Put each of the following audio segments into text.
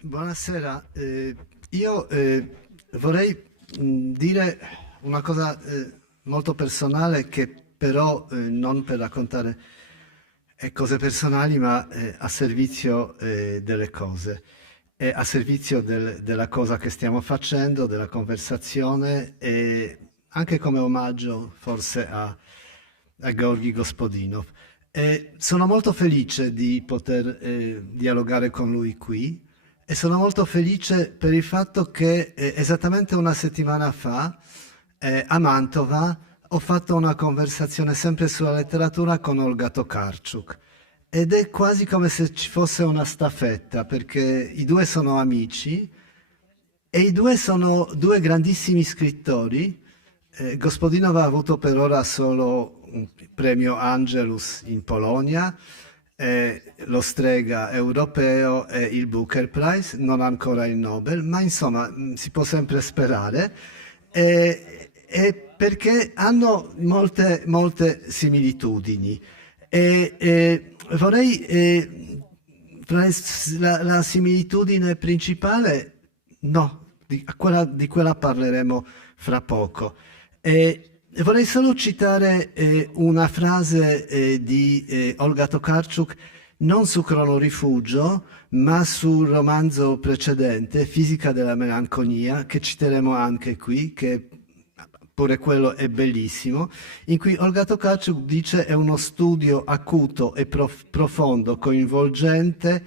Buonasera. Io vorrei dire una cosa molto personale che però non per raccontare cose personali, ma a servizio delle cose, e a servizio della cosa che stiamo facendo, della conversazione e anche come omaggio forse a Georgi Gospodinov. Sono molto felice di poter dialogare con lui qui e sono molto felice per il fatto che esattamente una settimana fa a Mantova ho fatto una conversazione sempre sulla letteratura con Olga Tokarczuk ed è quasi come se ci fosse una staffetta perché i due sono amici e i due sono due grandissimi scrittori. Gospodinov ha avuto per ora solo un premio Angelus in Polonia, lo Strega europeo e il Booker Prize, non ancora il Nobel, ma insomma si può sempre sperare. E perché hanno molte similitudini. Vorrei, la similitudine principale, no, di quella parleremo fra poco. Vorrei solo citare una frase di Olga Tokarczuk, non su Cronorifugio, ma sul romanzo precedente, Fisica della melanconia, che citeremo anche qui, che pure quello è bellissimo, in cui Olga Tokarczuk dice è uno studio acuto e profondo, coinvolgente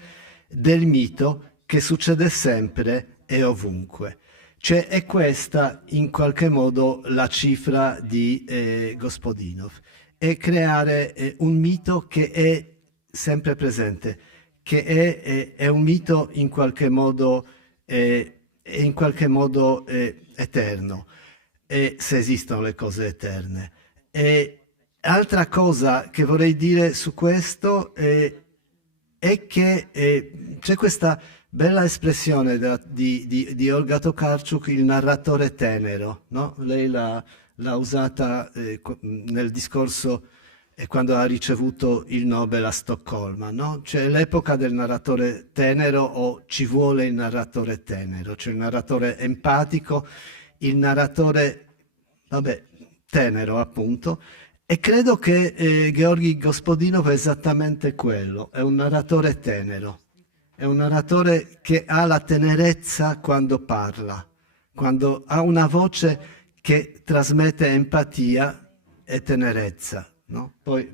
del mito che succede sempre e ovunque. Cioè è questa in qualche modo la cifra di Gospodinov, è creare un mito che è sempre presente, che è un mito in qualche modo eterno, se esistono le cose eterne. Altra cosa che vorrei dire su questo è che c'è questa bella espressione di Olga Tokarczuk, il narratore tenero, no? Lei l'ha usata nel discorso quando ha ricevuto il Nobel a Stoccolma, no? C'è l'epoca del narratore tenero o ci vuole il narratore tenero, cioè il narratore empatico, il narratore, vabbè, tenero appunto, e credo che Georgi Gospodinov è esattamente quello, è un narratore tenero, è un narratore che ha la tenerezza quando parla, quando ha una voce che trasmette empatia e tenerezza. No? Poi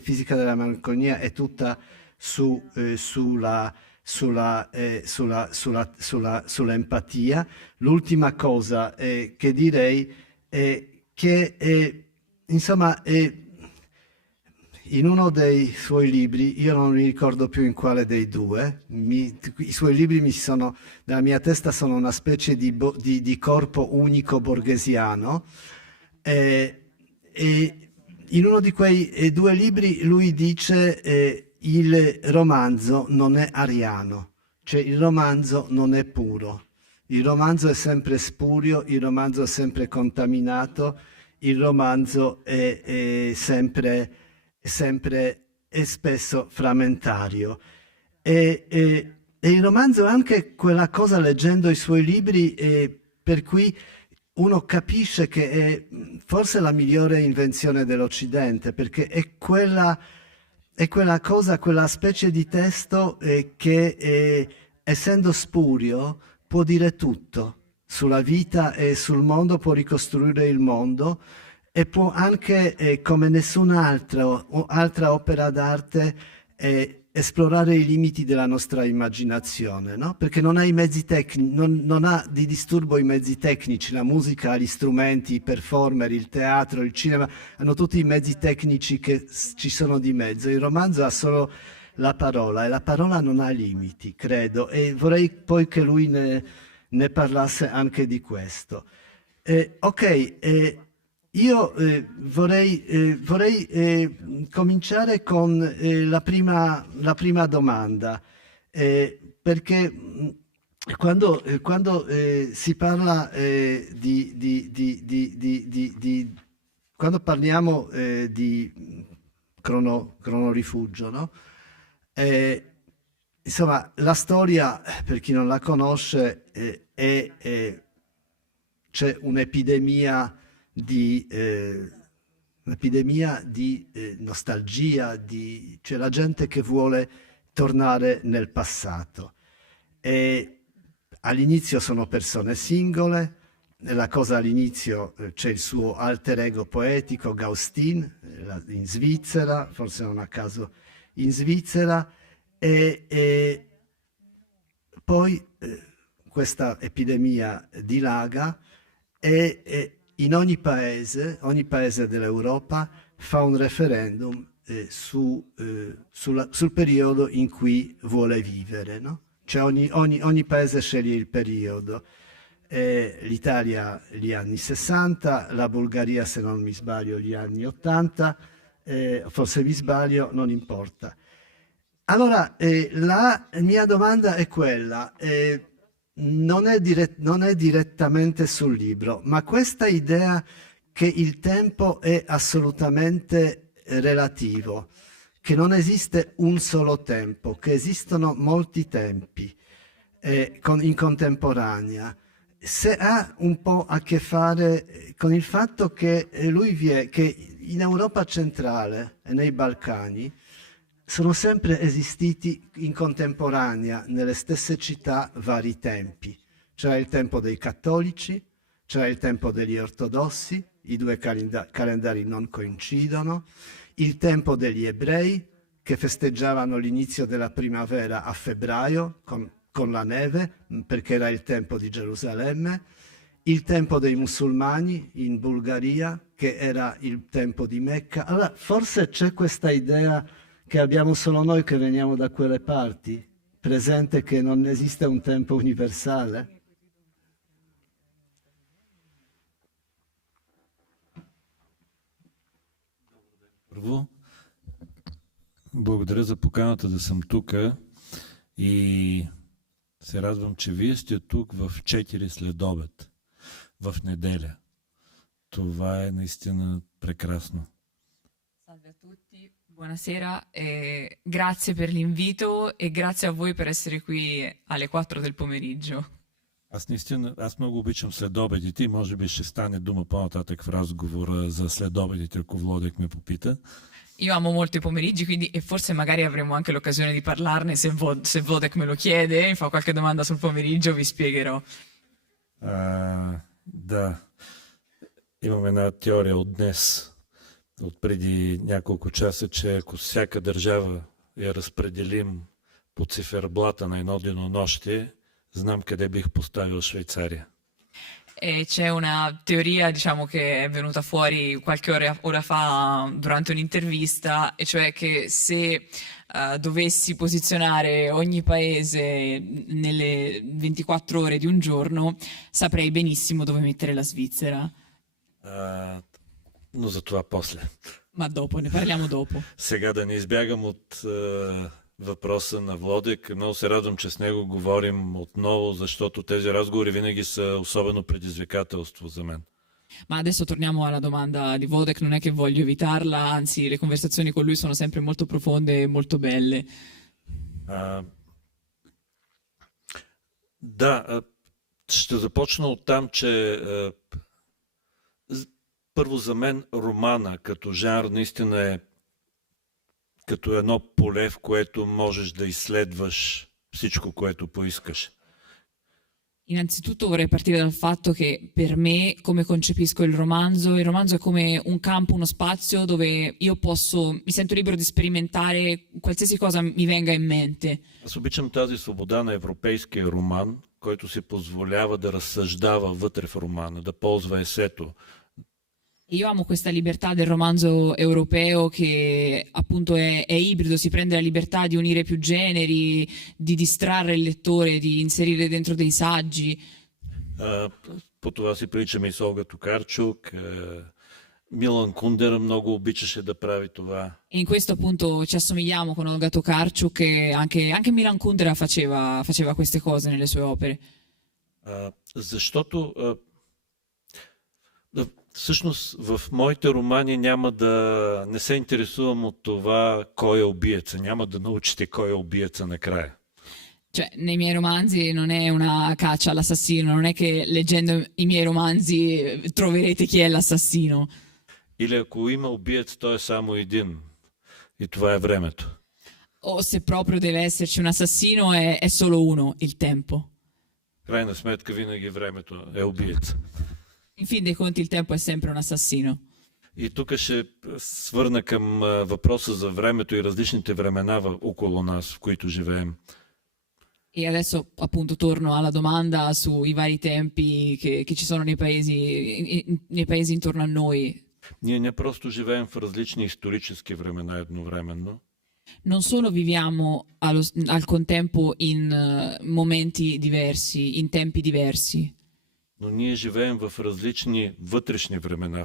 Fisica della melanconia è tutta sull'empatia. L'ultima cosa che direi è che insomma, in uno dei suoi libri, io non mi ricordo più in quale dei due, i suoi libri nella mia testa sono una specie di corpo unico borghesiano, e in uno di quei due libri lui dice il romanzo non è ariano, cioè il romanzo non è puro, il romanzo è sempre spurio, il romanzo è sempre contaminato, il romanzo è sempre e spesso frammentario. E il romanzo è anche quella cosa, leggendo i suoi libri, per cui uno capisce che è forse la migliore invenzione dell'Occidente, perché è quella cosa, quella specie di testo che, essendo spurio, può dire tutto sulla vita e sul mondo, può ricostruire il mondo e può anche, come altra opera d'arte, esplorare i limiti della nostra immaginazione, no? Perché non ha i mezzi tecnici, non ha di disturbo i mezzi tecnici, la musica, gli strumenti, i performer, il teatro, il cinema, hanno tutti i mezzi tecnici che ci sono di mezzo. Il romanzo ha solo la parola e la parola non ha limiti, credo, e vorrei poi che lui ne parlasse anche di questo. Ok, io vorrei cominciare con la prima domanda, perché quando si parla quando parliamo di cronorifugio, no? insomma, la storia, per chi non la conosce, c'è un'epidemia di nostalgia, c'è la gente che vuole tornare nel passato. E all'inizio sono persone singole, la cosa all'inizio c'è il suo alter ego poetico, Gaustin, in Svizzera, forse non a caso in Svizzera, e poi questa epidemia dilaga e in ogni paese dell'Europa fa un referendum sul periodo in cui vuole vivere, no? Cioè ogni paese sceglie il periodo. L'Italia gli anni 60, la Bulgaria, se non mi sbaglio, gli anni 80, forse mi sbaglio, non importa. Allora, la mia domanda è quella, non è direttamente sul libro, ma questa idea che il tempo è assolutamente relativo, che non esiste un solo tempo, che esistono molti tempi in contemporanea, se ha un po' a che fare con il fatto che che in Europa centrale e nei Balcani sono sempre esistiti in contemporanea nelle stesse città vari tempi. C'era il tempo dei cattolici, c'era il tempo degli ortodossi, i due calendari non coincidono, il tempo degli ebrei che festeggiavano l'inizio della primavera a febbraio con la neve, perché era il tempo di Gerusalemme, il tempo dei musulmani in Bulgaria, che era il tempo di Mecca. Allora, forse c'è questa idea che abbiamo solo noi che veniamo da quelle parti, presente che non esiste un tempo universale. Първо, благодаря за поканата да съм тук и се радвам, че вие сте тук в 4 след обед, в неделя. Това е наистина прекрасно. Salve a tutti, buonasera e grazie per l'invito e grazie a voi per essere qui alle 4 del pomeriggio. Аз много обичам следобедите и може би ще стане дума по-нататък в разговора за следобедите, ако Владек ме попита. Io amo molto i pomeriggi, quindi e forse magari avremo anche l'occasione di parlarne se Vodek me lo chiede, mi fa qualche domanda sul pomeriggio, vi spiegherò. Да, имам една теория от днес, от преди няколко часа, че ако всяка dържава я разпределим по циферблата на едно денонощие, знам къде бих поставил Швейцария. E c'è una teoria, diciamo, che è venuta fuori qualche ora fa durante un'intervista, e cioè che se dovessi posizionare ogni paese nelle 24 ore di un giorno, saprei benissimo dove mettere la Svizzera. Но за това после. Ma dopo, ne parliamo dopo. Сега да не избягам от въпроса на Владек. Много се радвам, че с него говорим отново, защото тези разговори винаги са особено предизвикателство за мен. Ma adesso torniamo alla domanda di Vodek, non è che voglio evitarla, anzi le conversazioni con lui sono sempre molto profonde e molto belle. Да, ще започна от там, че първо за мен романа като жанр наистина е като едно поле, в което можеш да изследваш всичко, което поискаш. Innanzitutto vorrei partire dal fatto che per me, come concepisco il romanzo è come un campo, uno spazio dove mi sento libero di sperimentare qualsiasi cosa mi venga in mente. Аз обичам тази свобода на европейския роман, който си позволява да разсъждава вътре в романа, да ползва есето. Io amo questa libertà del romanzo europeo che appunto è ibrido, si prende la libertà di unire più generi, di distrarre il lettore, di inserire dentro dei saggi. По това си приличаме и с Олга Токарчук. Милан Кундер много обичаше да прави това. E in questo appunto ci assomigliamo con Olga Tokarczuk, e anche Milan Kundera faceva queste cose nelle sue opere. Защото всъщност в моите романи не се интересувам от това кой е убиеца. Няма да научите кой е убиеца накрая. Cioè, nei miei romanzi non è una caccia all'assassino, non è che leggendo i miei romanzi troverete chi è l'assassino. Или ако има убиец, той е само един. И това е времето. O se proprio deve esserci un assassino è solo uno, il tempo. В крайна сметка винаги времето е убиец. In fin dei conti il tempo è sempre un assassino. И тук ще свърна към въпроса за времето и различните времена около нас, в които живеем. E adesso appunto torno alla domanda sui vari tempi che ci sono nei paesi intorno a noi. Ние не просто живеем в различни исторически времена едновременно, Non solo viviamo al contempo in momenti diversi, in tempi diversi, но ние живеем в различни вътрешни времена,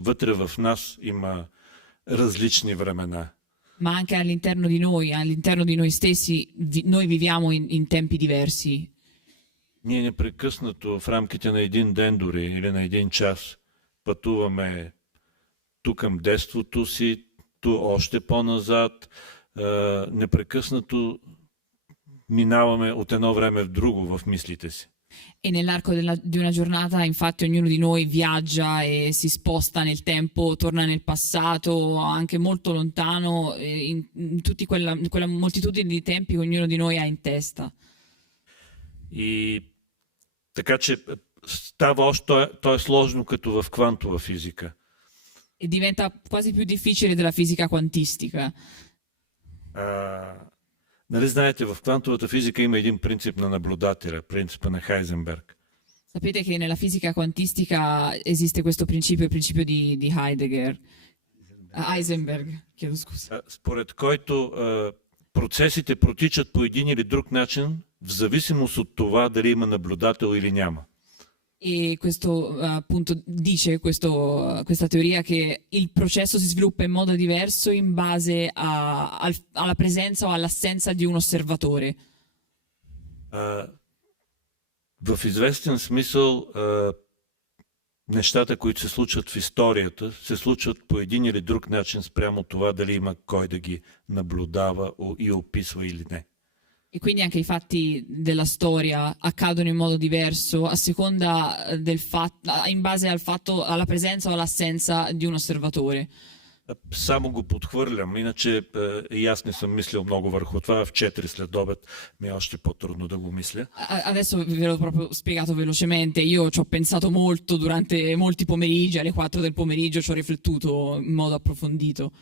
вътре в нас има различни времена. ma anche all'interno di noi stessi, noi viviamo in tempi diversi. Ние непрекъснато в рамките на един ден дори или на един час пътуваме ту към детството си, ту още по-назад, непрекъснато минаваме от едно време в друго в мислите си. E nell'arco di una giornata, infatti, ognuno di noi viaggia e si sposta nel tempo, torna nel passato, anche molto lontano, in tutti quella moltitudine di tempi che ognuno di noi ha in testa. И така че става още, то е сложно като в квантова физика. E diventa quasi più difficile della fisica quantistica. Нали знаете, в квантовата физика има един принцип на наблюдателя, принципа на Хайзенберг. Sapete che nella fisica quantistica esiste questo principio, il principio di Heidegger, Heisenberg, chiedo scusa. Според който процесите протичат по един или друг начин, в зависимост от това дали има наблюдател или няма. E questo appunto dice questa teoria che il processo si sviluppa in modo diverso in base alla presenza o all'assenza di un osservatore. В известен смисъл нещата, които се случват в историята, се случват по един или друг начин спрямо това дали има кой да ги наблюдава и описва или не. E quindi anche i fatti della storia accadono in modo diverso a seconda in base alla presenza o all'assenza di un osservatore. Само го подхвърлям, иначе и аз не съм мислил много върху това. В 4 след обед ми е още по-трудно да го мисля. Adesso ve l'ho proprio spiegato velocemente. Io ci ho pensato molto durante molti pomeriggi, alle 4 del pomeriggio ci ho riflettuto in modo approfondito.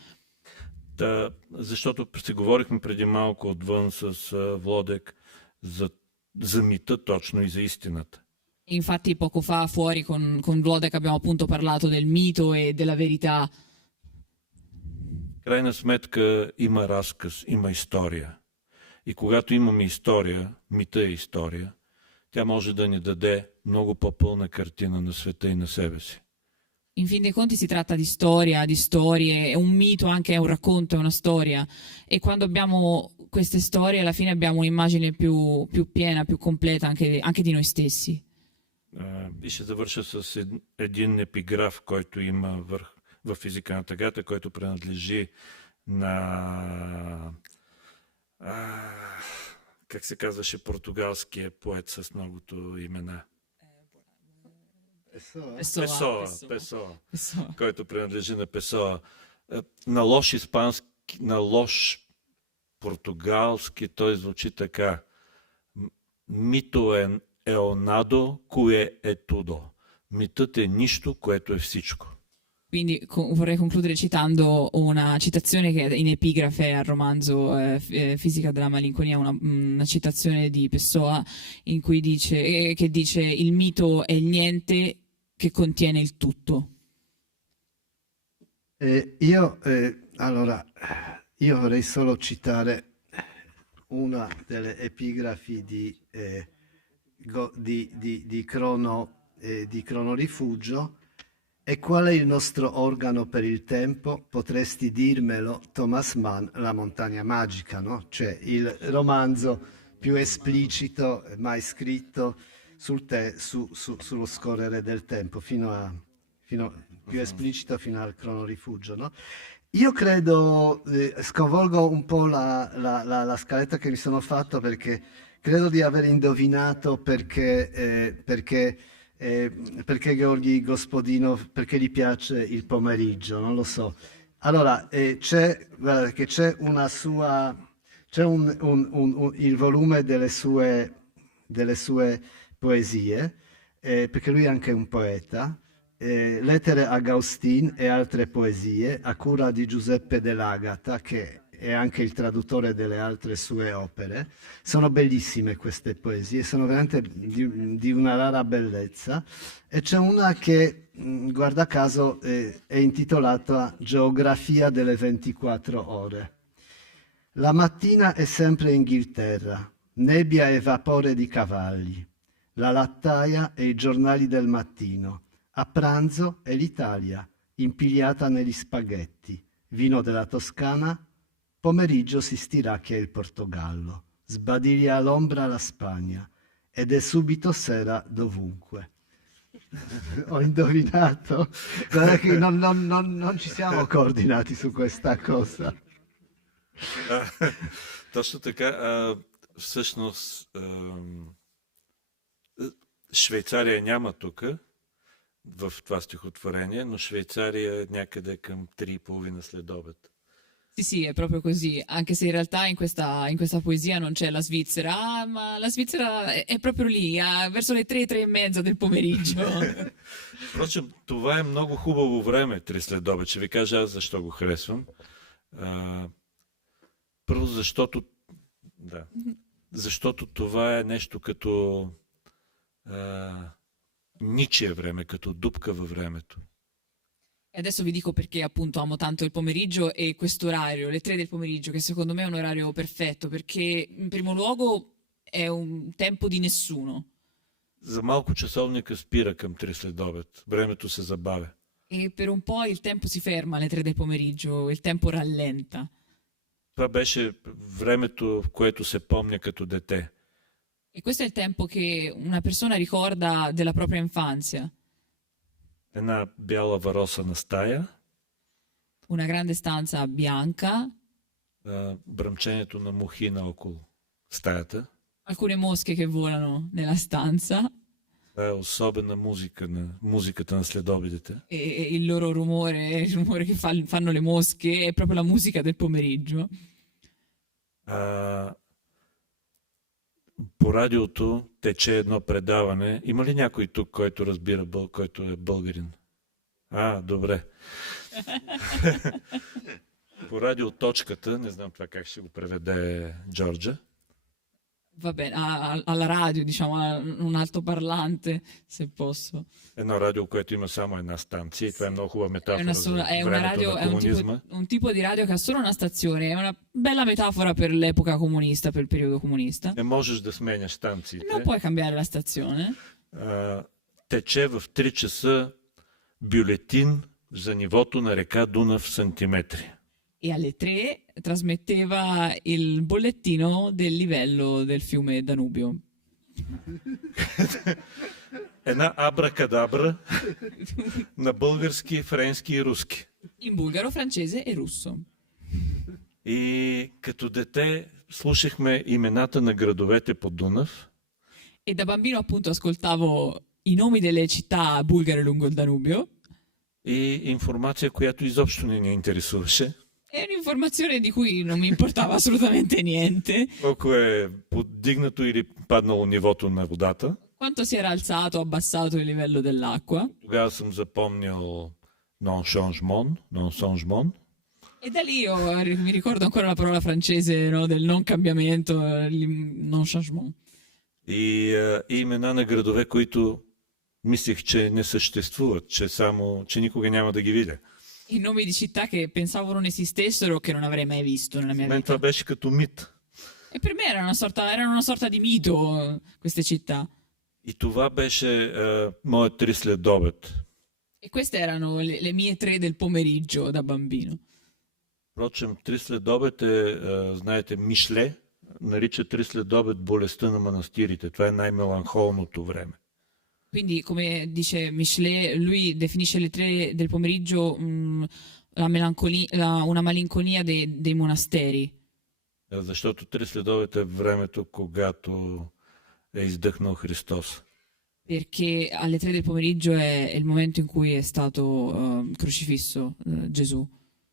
Защото си говорихме преди малко отвън с Владек за мита точно и за истината. Infatti poco fa fuori con Vlodek abbiamo appunto parlato del mito e della verità. Крайна сметка има разказ, има история. И когато имаме история, мита е история, тя може да ни даде много по-пълна картина на света и на себе си. In fin dei conti si tratta di storia, di storie, è un mito, anche è un racconto, è una storia. E quando abbiamo queste storie, alla fine abbiamo un'immagine più piena, più completa anche di noi stessi. И ще завърша с един епиграф, който има в физика на тъгата, който принадлежи на как се казваше португалския поет с многото имена? Песоа, който принадлежи на Песоа. На лош испански, на лош португалски той звучи така. Мито е еонадо, кое е тудо. Митът е нищо, което е всичко. Quindi vorrei concludere citando una citazione che è in epigrafe al romanzo Fisica della malinconia, una citazione di Pessoa in cui che dice il mito è il niente che contiene il tutto. Io vorrei solo citare una delle epigrafi di Crono Rifugio. E qual è il nostro organo per il tempo? Potresti dirmelo, Thomas Mann, La montagna magica, no? Cioè il romanzo più esplicito mai scritto sullo scorrere del tempo, più esplicito fino al Crono Rifugio, no? Io credo, sconvolgo un po' la scaletta che mi sono fatto perché credo di aver indovinato perché Gheorghi Gospodino, perché gli piace il pomeriggio, non lo so. Allora, guarda, che c'è una sua, c'è il volume delle sue poesie, perché lui è anche un poeta, lettere a Gaustin e altre poesie, a cura di Giuseppe Dell'Agata, che è anche il traduttore delle altre sue opere. Sono bellissime queste poesie, sono veramente di una rara bellezza. E c'è una che, guarda caso, è intitolata Geografia delle 24 ore. La mattina è sempre Inghilterra, nebbia e vapore di cavalli, la lattaia e i giornali del mattino. A pranzo è l'Italia, impigliata negli spaghetti, vino della Toscana, pomeriggio si stiracchia il Portogallo, sbadiglia all'ombra la Spagna ed è subito sera dovunque. Ho indovinato? Guarda che non ci siamo coordinati su questa cosa. Точно така. Всъщност, Швейцария няма тук, в това стихотворение, но Швейцария è някъде към 3:30 след обед. Sì, sì, è proprio così, anche se in realtà in questa poesia non c'è la Svizzera, ma la Svizzera è proprio lì, verso le 3, 3 e mezza del pomeriggio. Впрочем, това е много хубаво време, 3 след обед. Ще ви кажа аз защо го харесвам. Първо, защото това е нещо като ничие време, като дупка във времето. E adesso vi dico perché appunto amo tanto il pomeriggio e questo orario, le 3 del pomeriggio, che secondo me è un orario perfetto, perché in primo luogo è un tempo di nessuno. За малко часовника спира към 3 след обед. Времето се забавя. E per un po' il tempo si ferma alle 3 del pomeriggio, il tempo rallenta. Това беше времето, в което се помня като дете. E questo è il tempo che una persona ricorda della propria infanzia. Една бяла варосана стая, Una grande stanza bianca, бръмчението на мухи наоколо стаята. alcune mosche che volano nella stanza Това е особена музиката на следобедите. e il loro rumore, il rumore che fanno le mosche, è proprio la musica del pomeriggio. А, по радиото тече едно предаване. Има ли някой тук, който разбира, който е българин? Добре. По радиоточката, не знам това как ще го преведе Джорджа. Va bene, alla radio, diciamo, a un altoparlante, se posso. Едно радио, което има само една станция. И това е много хубава È метафора за è una времето radio, на è комунизма. un tipo di radio che ha solo una stazione, è una bella metafora per l'epoca comunista, per il periodo comunista. Не можеш да сменяш станциите. Non puoi cambiare la stazione. Тече в 3 часа бюлетин за нивото на река Дунав в сантиметри. E alle 3 trasmetteva il bollettino del livello del fiume Danubio. Една абракадабра на български, френски и руски. In bulgaro, francese e russo. И като дете слушахме имената на градовете по Дунав. E da bambino appunto ascoltavo i nomi delle città bulgare lungo il Danubio. И информация, която изобщо не ни интересуваше. È un'informazione di cui non mi importava assolutamente niente. Колко е подигнато или паднало нивото на водата. Quanto si era alzato o abbassato il livello dell'acqua. Тогава съм запомнил non-changement. E da lì mi ricordo ancora la parola francese, no, del non cambiamento, non changement. И имена на градове, които мислех, че не съществуват, че никога няма да ги видя. I nomi di città che pensavo non esistessero, che non avrei mai visto nella mia Мен vita. това беше като мит. E per me erano una sorta di mito queste città. И това беше моят 3 след обед. E queste erano le mie 3 del pomeriggio da bambino. Впрочем, 3 след обед е, знаете, Мишле нарича 3 след обед болестта на манастирите. Това е най-меланхолното време. Quindi, come dice Michelet, lui definisce le 3 del pomeriggio una malinconia dei monasteri. Защото три следобед е времето, когато е издъхнал Христос. Perché alle 3 del pomeriggio è il momento in cui è stato crocifisso Gesù.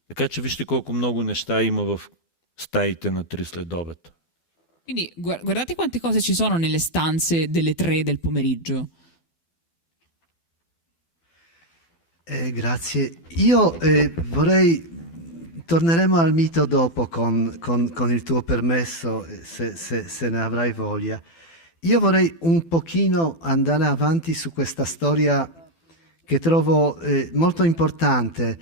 Така че вижте колко много неща има в стаите на три следобед. Quindi guardate quante cose ci sono nelle stanze delle 3 del pomeriggio. Grazie. Io vorrei, torneremo al mito dopo con il tuo permesso, se ne avrai voglia. Io vorrei un pochino andare avanti su questa storia che trovo molto importante,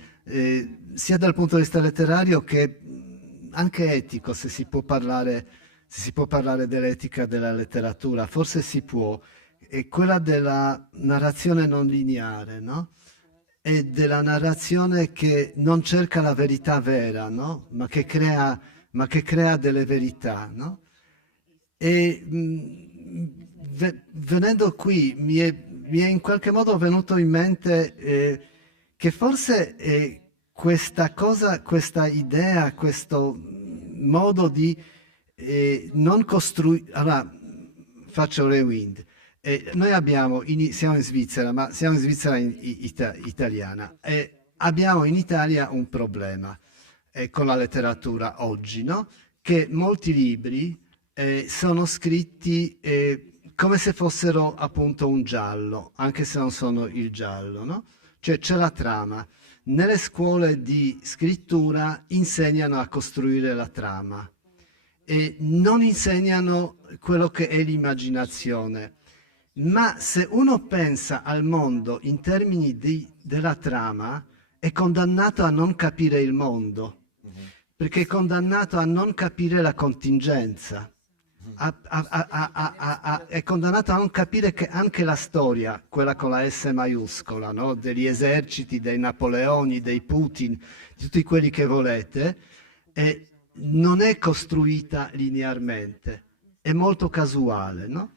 sia dal punto di vista letterario che anche etico, se si può parlare dell'etica della letteratura, forse si può, è quella della narrazione non lineare, no? E della narrazione che non cerca la verità vera, no? Ma che crea delle verità, no? E venendo qui mi è in qualche modo venuto in mente che forse questa cosa, questa idea, questo modo di non costruire... Allora, faccio rewind. Noi siamo in Svizzera, ma siamo in Svizzera italiana, e abbiamo in Italia un problema con la letteratura oggi, no? Che molti libri sono scritti come se fossero appunto un giallo, anche se non sono il giallo, no? Cioè c'è la trama. Nelle scuole di scrittura insegnano a costruire la trama e non insegnano quello che è l'immaginazione. Ma se uno pensa al mondo in termini della trama, è condannato a non capire il mondo, perché è condannato a non capire la contingenza, è condannato a non capire che anche la storia, quella con la S maiuscola, no? Degli eserciti, dei Napoleoni, dei Putin, di tutti quelli che volete, non è costruita linearmente, è molto casuale, no?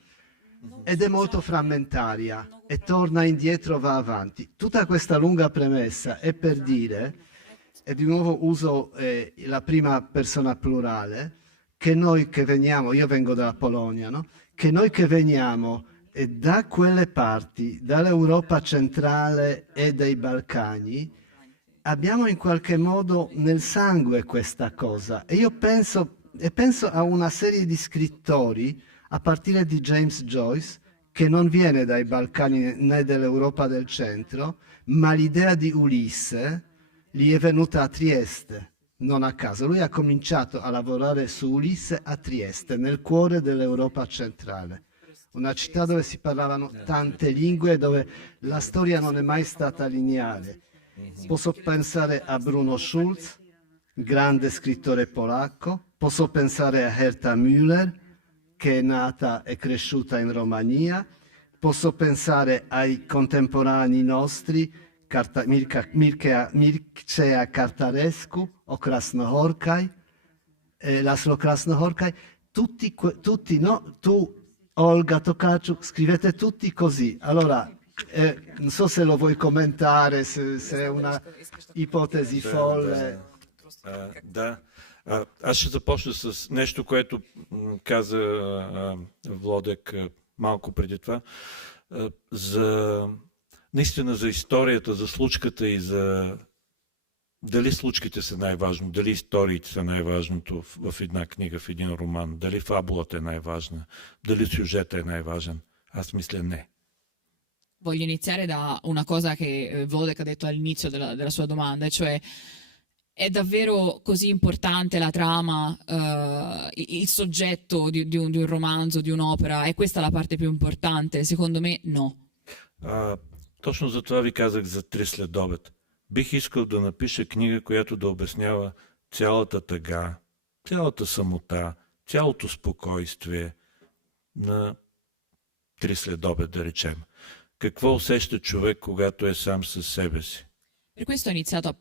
Ed è molto frammentaria e torna indietro, va avanti. Tutta questa lunga premessa è per dire, e di nuovo uso la prima persona plurale, che noi che veniamo, io vengo dalla Polonia, no? Che noi che veniamo da quelle parti, dall'Europa centrale e dai Balcani, abbiamo in qualche modo nel sangue questa cosa. E io penso a una serie di scrittori, a partire di James Joyce, che non viene dai Balcani né dall'Europa del centro, ma l'idea di Ulisse gli è venuta a Trieste, non a caso. Lui ha cominciato a lavorare su Ulisse a Trieste, nel cuore dell'Europa centrale, una città dove si parlavano tante lingue, dove la storia non è mai stata lineare. Posso pensare a Bruno Schulz, grande scrittore polacco, posso pensare a Herta Müller, che è nata e cresciuta in Romania, posso pensare ai contemporanei nostri, Mircea Cartarescu o Krasnohorkai, Laszlo Krasnohorkai, tutti, no? Tu, Olga Tokarczuk, scrivete tutti così. Allora, non so se lo vuoi commentare, se è una ipotesi folle. Да. Аз ще започна с нещо, което каза Владек малко преди това. Наистина за историята, за случката и за дали случките са най-важно, дали историите са най-важното в една книга, в един роман, дали фабулата е най-важна, дали сюжета е най-важен. Аз мисля не. Voglio iniziare da una cosa che Wodek ha detto all'inizio della sua domanda, cioè è davvero così importante la trama, il soggetto di un romanzo, di un'opera? È questa la parte più importante? Secondo me no. Точно за това ви казах за Три следобед. Бих искал да напиша книга, която да обяснява цялата тъга, цялата самота, цялото спокойствие на Три следобед, да речем. Какво усеща човек, когато е сам със себе си? Per questo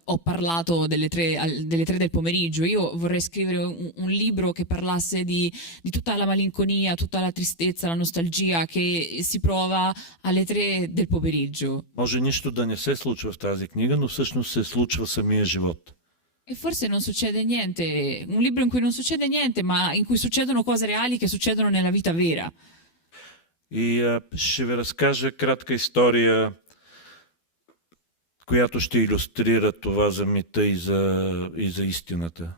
ho parlato delle 3 del pomeriggio. Io vorrei scrivere un libro che parlasse di tutta la malinconia, tutta la tristezza, la nostalgia che si prova alle 3 del pomeriggio. Може нищо да не се случва в тази книга, но всъщност се случва самия живот. E forse non succede niente, un libro in cui non succede niente, ma in cui succedono cose reali che succedono nella vita vera. И ще ви разкажа кратка история, която ще илюстрира това за мита и за истината.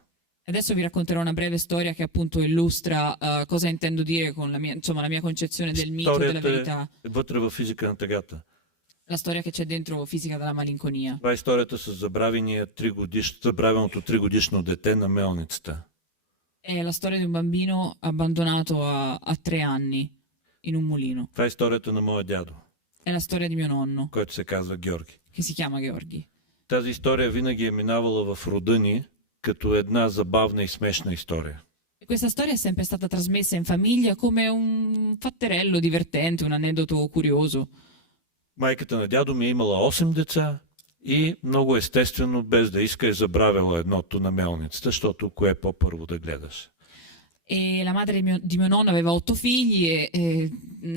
Adesso vi racconterò una breve storia che appunto illustra cosa intendo dire con insomma, la mia concezione del mito e della verità. Историята е вътре във физика на тъгата. La storia che c'è dentro Fisica della malinconia. Това е историята с забравеното 3-годишно дете на мелницата. È la storia di un bambino abbandonato a 3 anni in un mulino. Това е историята на моя дядо, È la storia di mio nonno, който се казва Георги. che si chiama Gheorghi. Тази история винаги е минавала в рода ни като една забавна и смешна история. E questa storia è sempre stata trasmessa in famiglia come un fatterello divertente, un aneddoto curioso. Майката на дядо ми е имала 8 деца и много естествено, без да иска, е забравила едното на мелницата, защото кое е по-първо да гледаш. E la madre di mio nonno aveva 8 figli e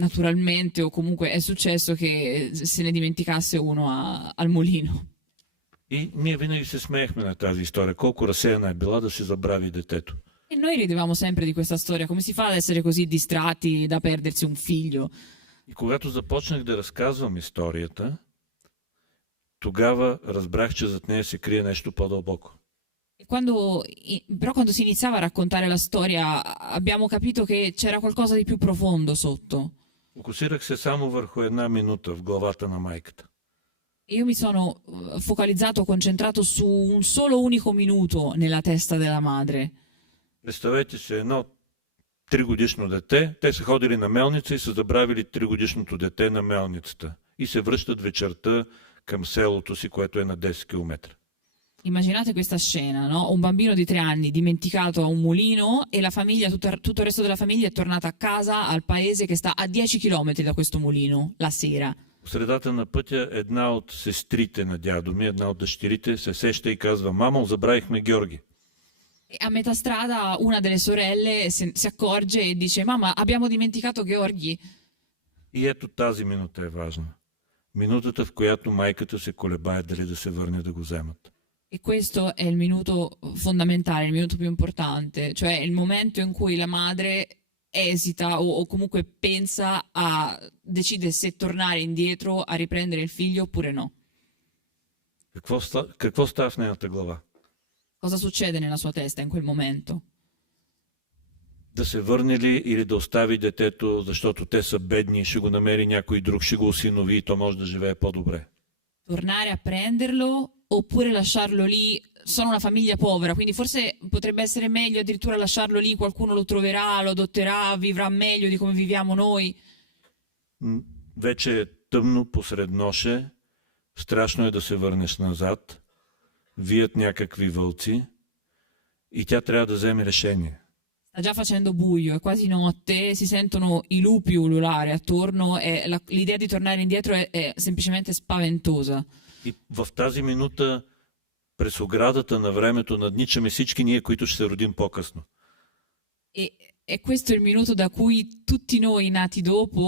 naturalmente o comunque è successo che se ne dimenticasse uno al mulino. И ние винаги се смеехме на тази история. Колко разсеяна е била да се забрави детето. E noi ridevamo sempre di questa storia, come si fa ad essere così distratti da perdersi un figlio? И когато започнах да разказвам историята, тогава разбрах, че зад нея се крие нещо по-дълбоко. Però quando si iniziava a raccontare la storia abbiamo capito che c'era qualcosa di più profondo sotto. Фокусирах се само върху една минута в главата на майката. E io mi sono focalizzato, concentrato su un solo unico minuto nella testa della madre. Представете си едно 3-годишно дете, те са ходили на мелница и са забравили 3-годишното дете на мелницата и се връщат вечерта към селото си, което е на 10 км. Immaginate questa scena, no? Un bambino di 3 anni dimenticato a un mulino e la famiglia, tutto il resto della famiglia è tornata a casa, al paese che sta a 10 km da questo mulino, la sera. В средата на пътя една от сестрите на дядо ми, една от дъщерите, се сеща и казва: "Мамо, забравихме Георги." E a metà strada una delle sorelle si accorge e dice: Mamma, abbiamo dimenticato Gheorghi. И ето тази минута е важна. Минутата, в която майката се колебае дали да се върне да го вземат. E questo è il minuto fondamentale, il minuto più importante, cioè il momento in cui la madre esita o comunque pensa decide se tornare indietro a riprendere il figlio oppure no. Какво става в нейната глава? Cosa succede nella sua testa in quel momento? Да се върне ли или да остави детето, защото те са бедни, ще го намери някой друг, ще го осинови и то може да живее по-добре. Tornare a prenderlo oppure lasciarlo lì? Sono una famiglia povera, quindi forse potrebbe essere meglio addirittura lasciarlo lì, qualcuno lo troverà, lo adotterà, vivrà meglio di come viviamo noi. Вече е тъмно посред ноше, страшно е да се върнеш назад, вият някакви вълци и тя трябва да вземе решение. Sta già facendo buio, è quasi notte, si sentono i lupi ululare attorno e l'idea di tornare indietro è semplicemente spaventosa. И в тази минута през оградата на времето надничаме всички ние, които ще се родим по-късно. E questo è il minuto da cui tutti noi nati dopo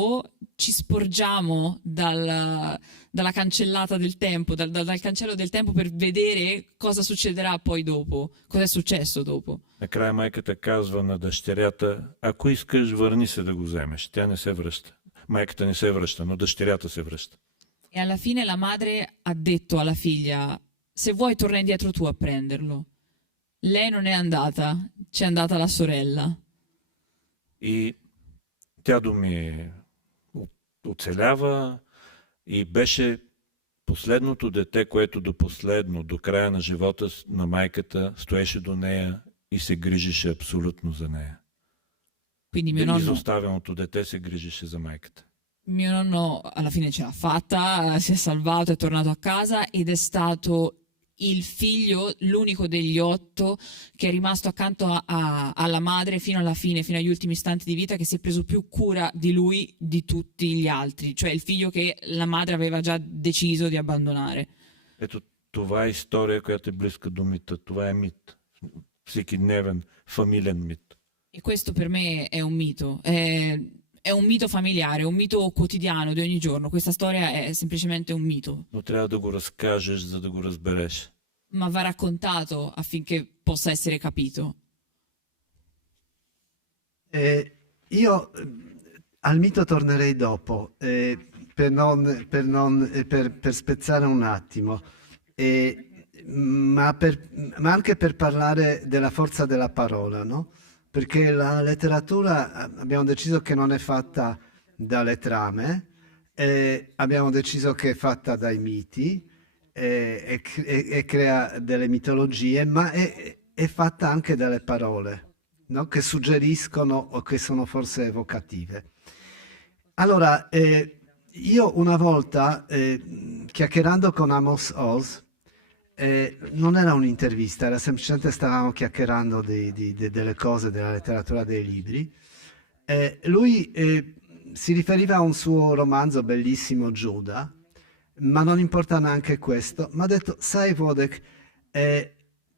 ci sporgiamo dalla cancellata del tempo, dal cancello del tempo per vedere cosa succederà poi dopo, cosa è successo dopo. Накрая майката казва на дъщерята: "Ако искаш, върни се да го вземеш." Тя не се връща. Майката не се връща, но дъщерята се връща. E alla fine la madre ha detto alla figlia: se vuoi torna indietro tu a prenderlo. Lei non è andata, c'è andata la sorella. И дядо ми оцелява и беше последното дете, което до края на живота на майката, стоеше до нея и се грижеше абсолютно за нея. Quindi mio nonno, Изоставеното дете се грижеше за майката. mio nonno alla fine ce l'ha fatta, si è salvato, è tornato a casa ed è stato il figlio, l'unico degli 8 che è rimasto accanto alla madre fino alla fine, fino agli ultimi istanti di vita, che si è preso più cura di lui di tutti gli altri, cioè il figlio che la madre aveva già deciso di abbandonare. Ето Това е история, която е близка до мита. Това е мит. Всекидневен, фамилен мит. E questo per me è un mito, è un mito familiare, un mito quotidiano di ogni giorno. Questa storia è semplicemente un mito, Но трябва да го разкажеш, за да го разбереш. ma va raccontato affinché possa essere capito. Io al mito tornerei dopo, per spezzare un attimo, ma anche per parlare della forza della parola, no? Perché la letteratura abbiamo deciso che non è fatta dalle trame, abbiamo deciso che è fatta dai miti e crea delle mitologie, ma è fatta anche dalle parole, no? Che suggeriscono o che sono forse evocative. Allora, io una volta, chiacchierando con Amos Oz, non era un'intervista, era semplicemente stavamo chiacchierando delle cose, della letteratura, dei libri. Lui si riferiva a un suo romanzo bellissimo, Giuda, ma non importa neanche questo. Mi ha detto, sai Wodek,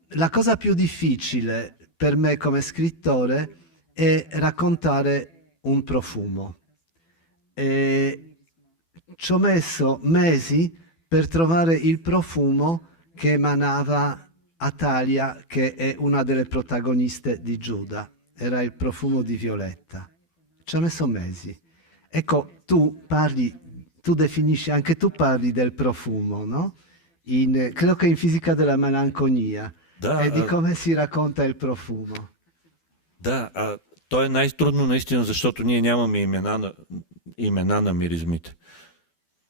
la cosa più difficile per me come scrittore è raccontare un profumo. Ci ho messo mesi per trovare il profumo che emanava Atalia, che è una delle protagoniste di Giuda. Era il profumo di Violetta. Ci ho messo mesi. Ecco, tu definisci, anche tu parli del profumo, no? Credo che in fisica della melanconia. Да, E di come si racconta il profumo. Да, то е най-трудно наистина, защото ние нямаме имена на миризмите.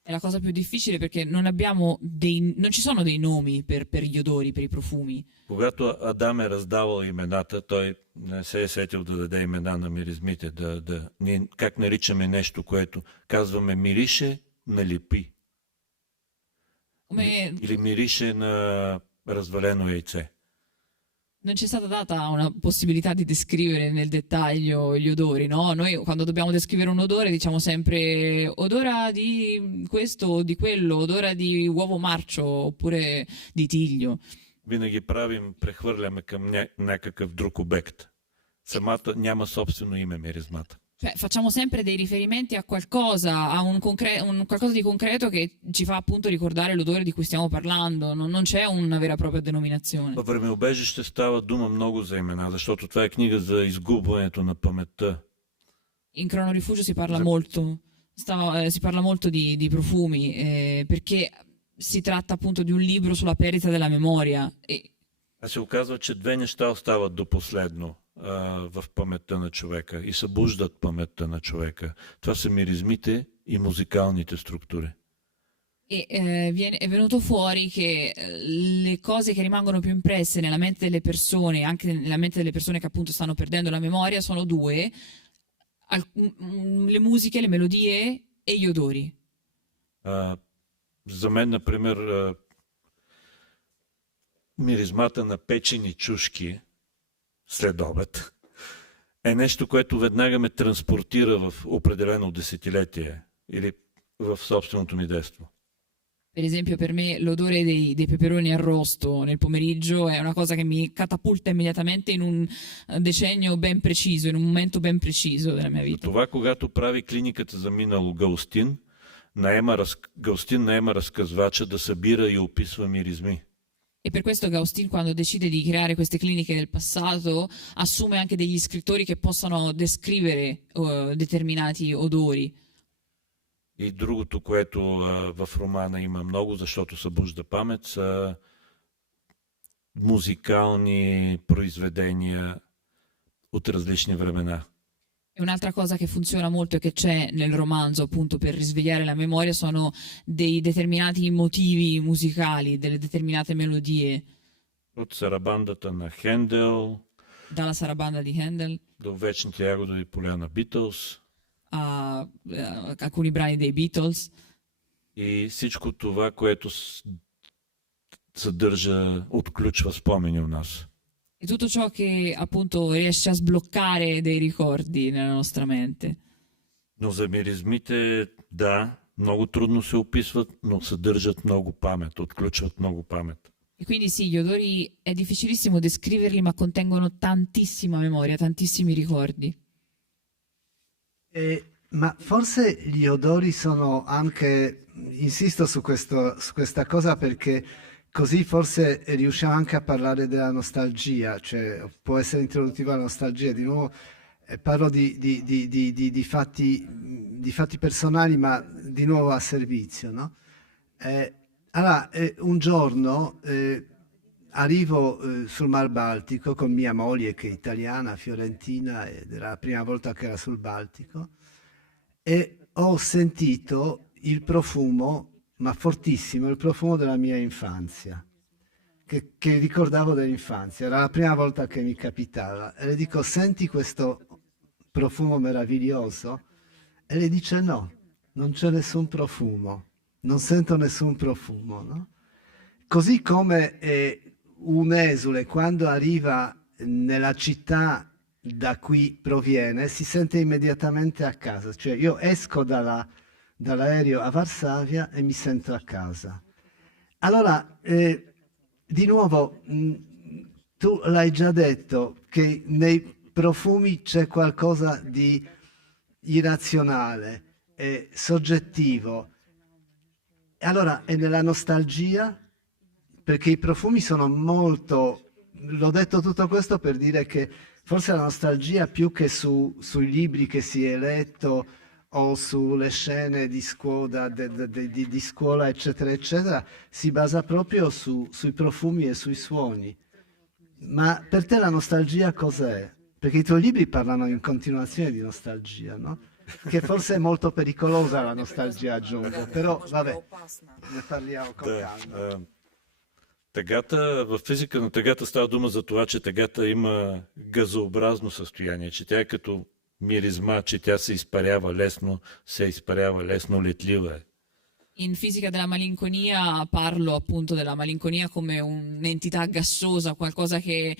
È la cosa più difficile perché non ci sono dei nomi per gli odori, per i profumi. Когато Адам е раздавал имената, той не се е сетил да даде имена на миризмите. Ние как наричаме нещо, което казваме мирише на липи. Или мирише на развалено яйце. Non ci è stata data una possibilità di descrivere nel dettaglio gli odori, no? Noi quando dobbiamo descrivere un odore diciamo sempre odora di questo o di quello, odora di uovo marcio oppure di tiglio. Винаги прехвърляме към някакъв друг обект. Самата няма собствено име миризмата. Cioè, facciamo sempre dei riferimenti a qualcosa, a un qualcosa di concreto che ci fa appunto ricordare l'odore di cui stiamo parlando. Non c'è una vera e propria denominazione. Във времеобежище става дума много за имена, защото това е книга за изгубването на паметта. In Crono Rifugio si parla molto di profumi, perché si tratta appunto di un libro sulla perdita della memoria. А се оказва, че две неща остават до последно в паметта на човека и събуждат паметта на човека. Това са миризмите и музикалните структури. È venuto fuori che le cose che rimangono più impresse nella mente delle persone, anche nella mente delle persone che appunto stanno perdendo la memoria, sono due: le musiche, le melodie e gli odori. За мен, например, миризмата на печени чушки след обед е нещо, което веднага ме транспортира в определено десетилетие или в собственото ми детство. Per esempio, per me l'odore dei peperoni arrosto nel pomeriggio è una cosa che mi catapulta immediatamente in un decennio ben preciso, in un momento ben preciso della mia vita. Това, когато прави клиниката за минало Гаустин наема разказвача да събира и описва миризми. E per questo Gaustin, quando decide di creare queste cliniche del passato, assume anche degli scrittori che possano descrivere determinati odori. И другото, което в романа има много, защото събужда памет, са музикални произведения от различни времена. E un'altra cosa che funziona molto e che c'è nel romanzo, appunto, per risvegliare la memoria sono dei determinati motivi musicali, delle determinate melodie. От сарабандата на Хендел, Dalla sarabanda di Handel до вечните ягодови поля на Битълс. a alcuni brani dei Beatles. И всичко това, което отключва спомени у нас. E tutto ciò che appunto riesce a sbloccare dei ricordi nella nostra mente. Но за миризмите, да, Много трудно се описват, но съдържат много памет, отключват много памет. E quindi sì, gli odori è difficilissimo descriverli, ma contengono tantissima memoria, tantissimi ricordi. Ma forse gli odori sono anche, insisto su questa cosa perché così forse riusciamo anche a parlare della nostalgia, cioè può essere introduttiva la nostalgia. Di nuovo parlo di fatti personali, ma di nuovo a servizio, no? Allora, un giorno arrivo sul Mar Baltico con mia moglie che è italiana, fiorentina, ed era la prima volta che era sul Baltico, e ho sentito il profumo, ma fortissimo, il profumo della mia infanzia, che ricordavo dell'infanzia. Era la prima volta che mi capitava. E le dico, senti questo profumo meraviglioso? E lei dice, no, non c'è nessun profumo, non sento nessun profumo, no? Così come un esule quando arriva nella città da cui proviene si sente immediatamente a casa, cioè io esco dall'aereo a Varsavia e mi sento a casa. Allora, di nuovo, tu l'hai già detto che nei profumi c'è qualcosa di irrazionale, soggettivo. Allora, è nella nostalgia? Perché i profumi sono molto... L'ho detto tutto questo per dire che forse la nostalgia più che sui libri che si è letto o sulle scene di scuola, di scuola eccetera, eccetera, si basa proprio sui profumi e sui suoni. Ma per te la nostalgia cos'è? Perché i tuoi libri parlano in continuazione di nostalgia, no? Che forse è molto pericolosa la nostalgia, aggiungo, però vabbè, ne parliamo con calma. Тъгата, в физика на тъгата става дума за това, че тъгата има газообразно състояние, че тя е като миризма, че тя се изпарява лесно, летлива е. In fisica della malinconia parlo appunto della malinconia come un'entità gassosa, qualcosa che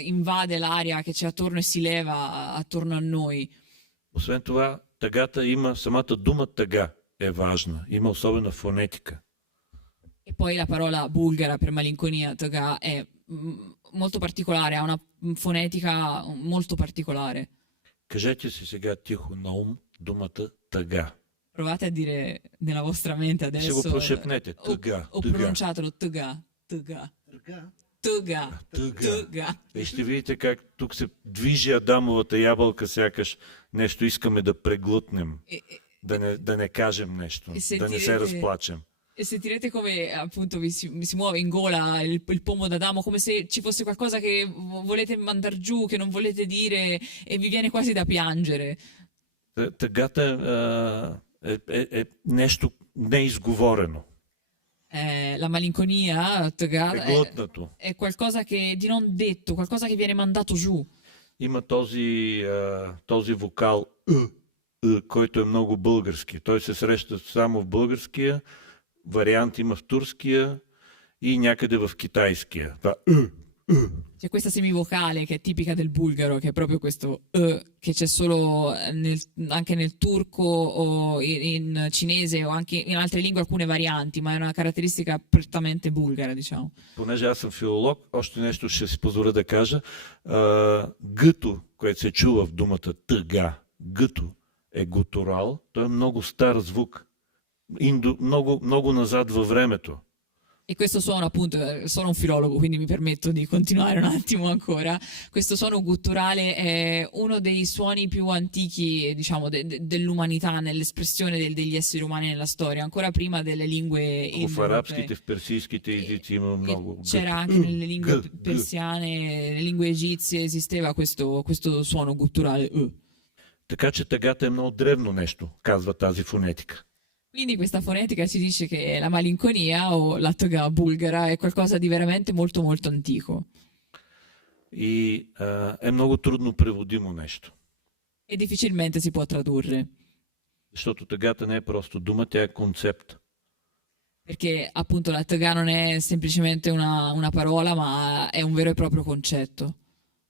invade l'aria che c'è attorno e si leva attorno a noi. Освен това, тъгата има, самата дума тъга е важна, има особена фонетика. E poi la parola bulgara per malinconia, toga, è molto particolare, ha una fonetica molto particolare. Кажете си сега тихо на ум думата тъга. Provate a dire nella vostra mente Ще adesso. го прошепнете. Тъга, Ho тъга, pronunciatelo toga, toga, toga, toga. И ще видите как тук се движи Адамовата ябълка, сякаш нещо искаме да преглътнем, да не кажем нещо, да не се разплачем. E sentirete come appunto mi si muove in gola il pomo d'Adamo, come se ci fosse qualcosa che volete mandar giù, che non volete dire e vi viene quasi da piangere. Тъгата е нещо неизговорено. La malinconia, toga, È glътнато. è qualcosa di non detto, qualcosa che viene mandato giù. Има този вокал който е много български. Той се среща само в българския, вариант има в турския и някъде в китайския. Това C'è questa semivocale che è tipica del bulgaro, che è proprio questo che c'è solo anche nel turco o in cinese o anche in altre lingue alcune varianti, ma è una caratteristica prettamente bulgara, diciamo. Понеже аз съм филолог, още нещо ще си позволя да кажа. Гъто, което се чува в думата тъга, гъто е гуторал, той е много стар звук, много назад във времето. E questo suono, appunto, sono un filologo, quindi mi permetto di continuare un attimo ancora. Questo suono gutturale è uno dei suoni più antichi, diciamo, dell'umanità, nell'espressione degli esseri umani nella storia, ancora prima delle lingue В арабските, в персийските езици има много. C'era anche nelle lingue persiane, nelle lingue egizie, esisteva questo suono gutturale. Така че тъгата е много древно нещо, казва тази фонетика. Quindi questa fonetica ci dice che la malinconia o la toga bulgara è qualcosa di veramente molto molto antico. И е много трудно преводимо нещо. E difficilmente si può tradurre. Защото тъгата не е просто дума, тя е концепт. Perché appunto la toga non è semplicemente una parola, ma è un vero e proprio concetto.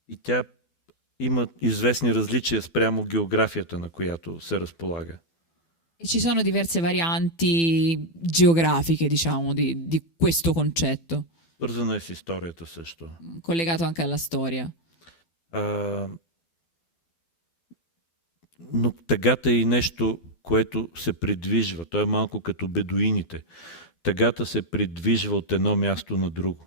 И тя има известни различия спрямо географията, на която се разполага. E ci sono diverse varianti geografiche, diciamo, di questo concetto, Свързана е с историята също. collegato anche alla storia. А, но тъгата е и нещо, което се придвижва. То е малко като бедуините. Тъгата се придвижва от едно място на друго.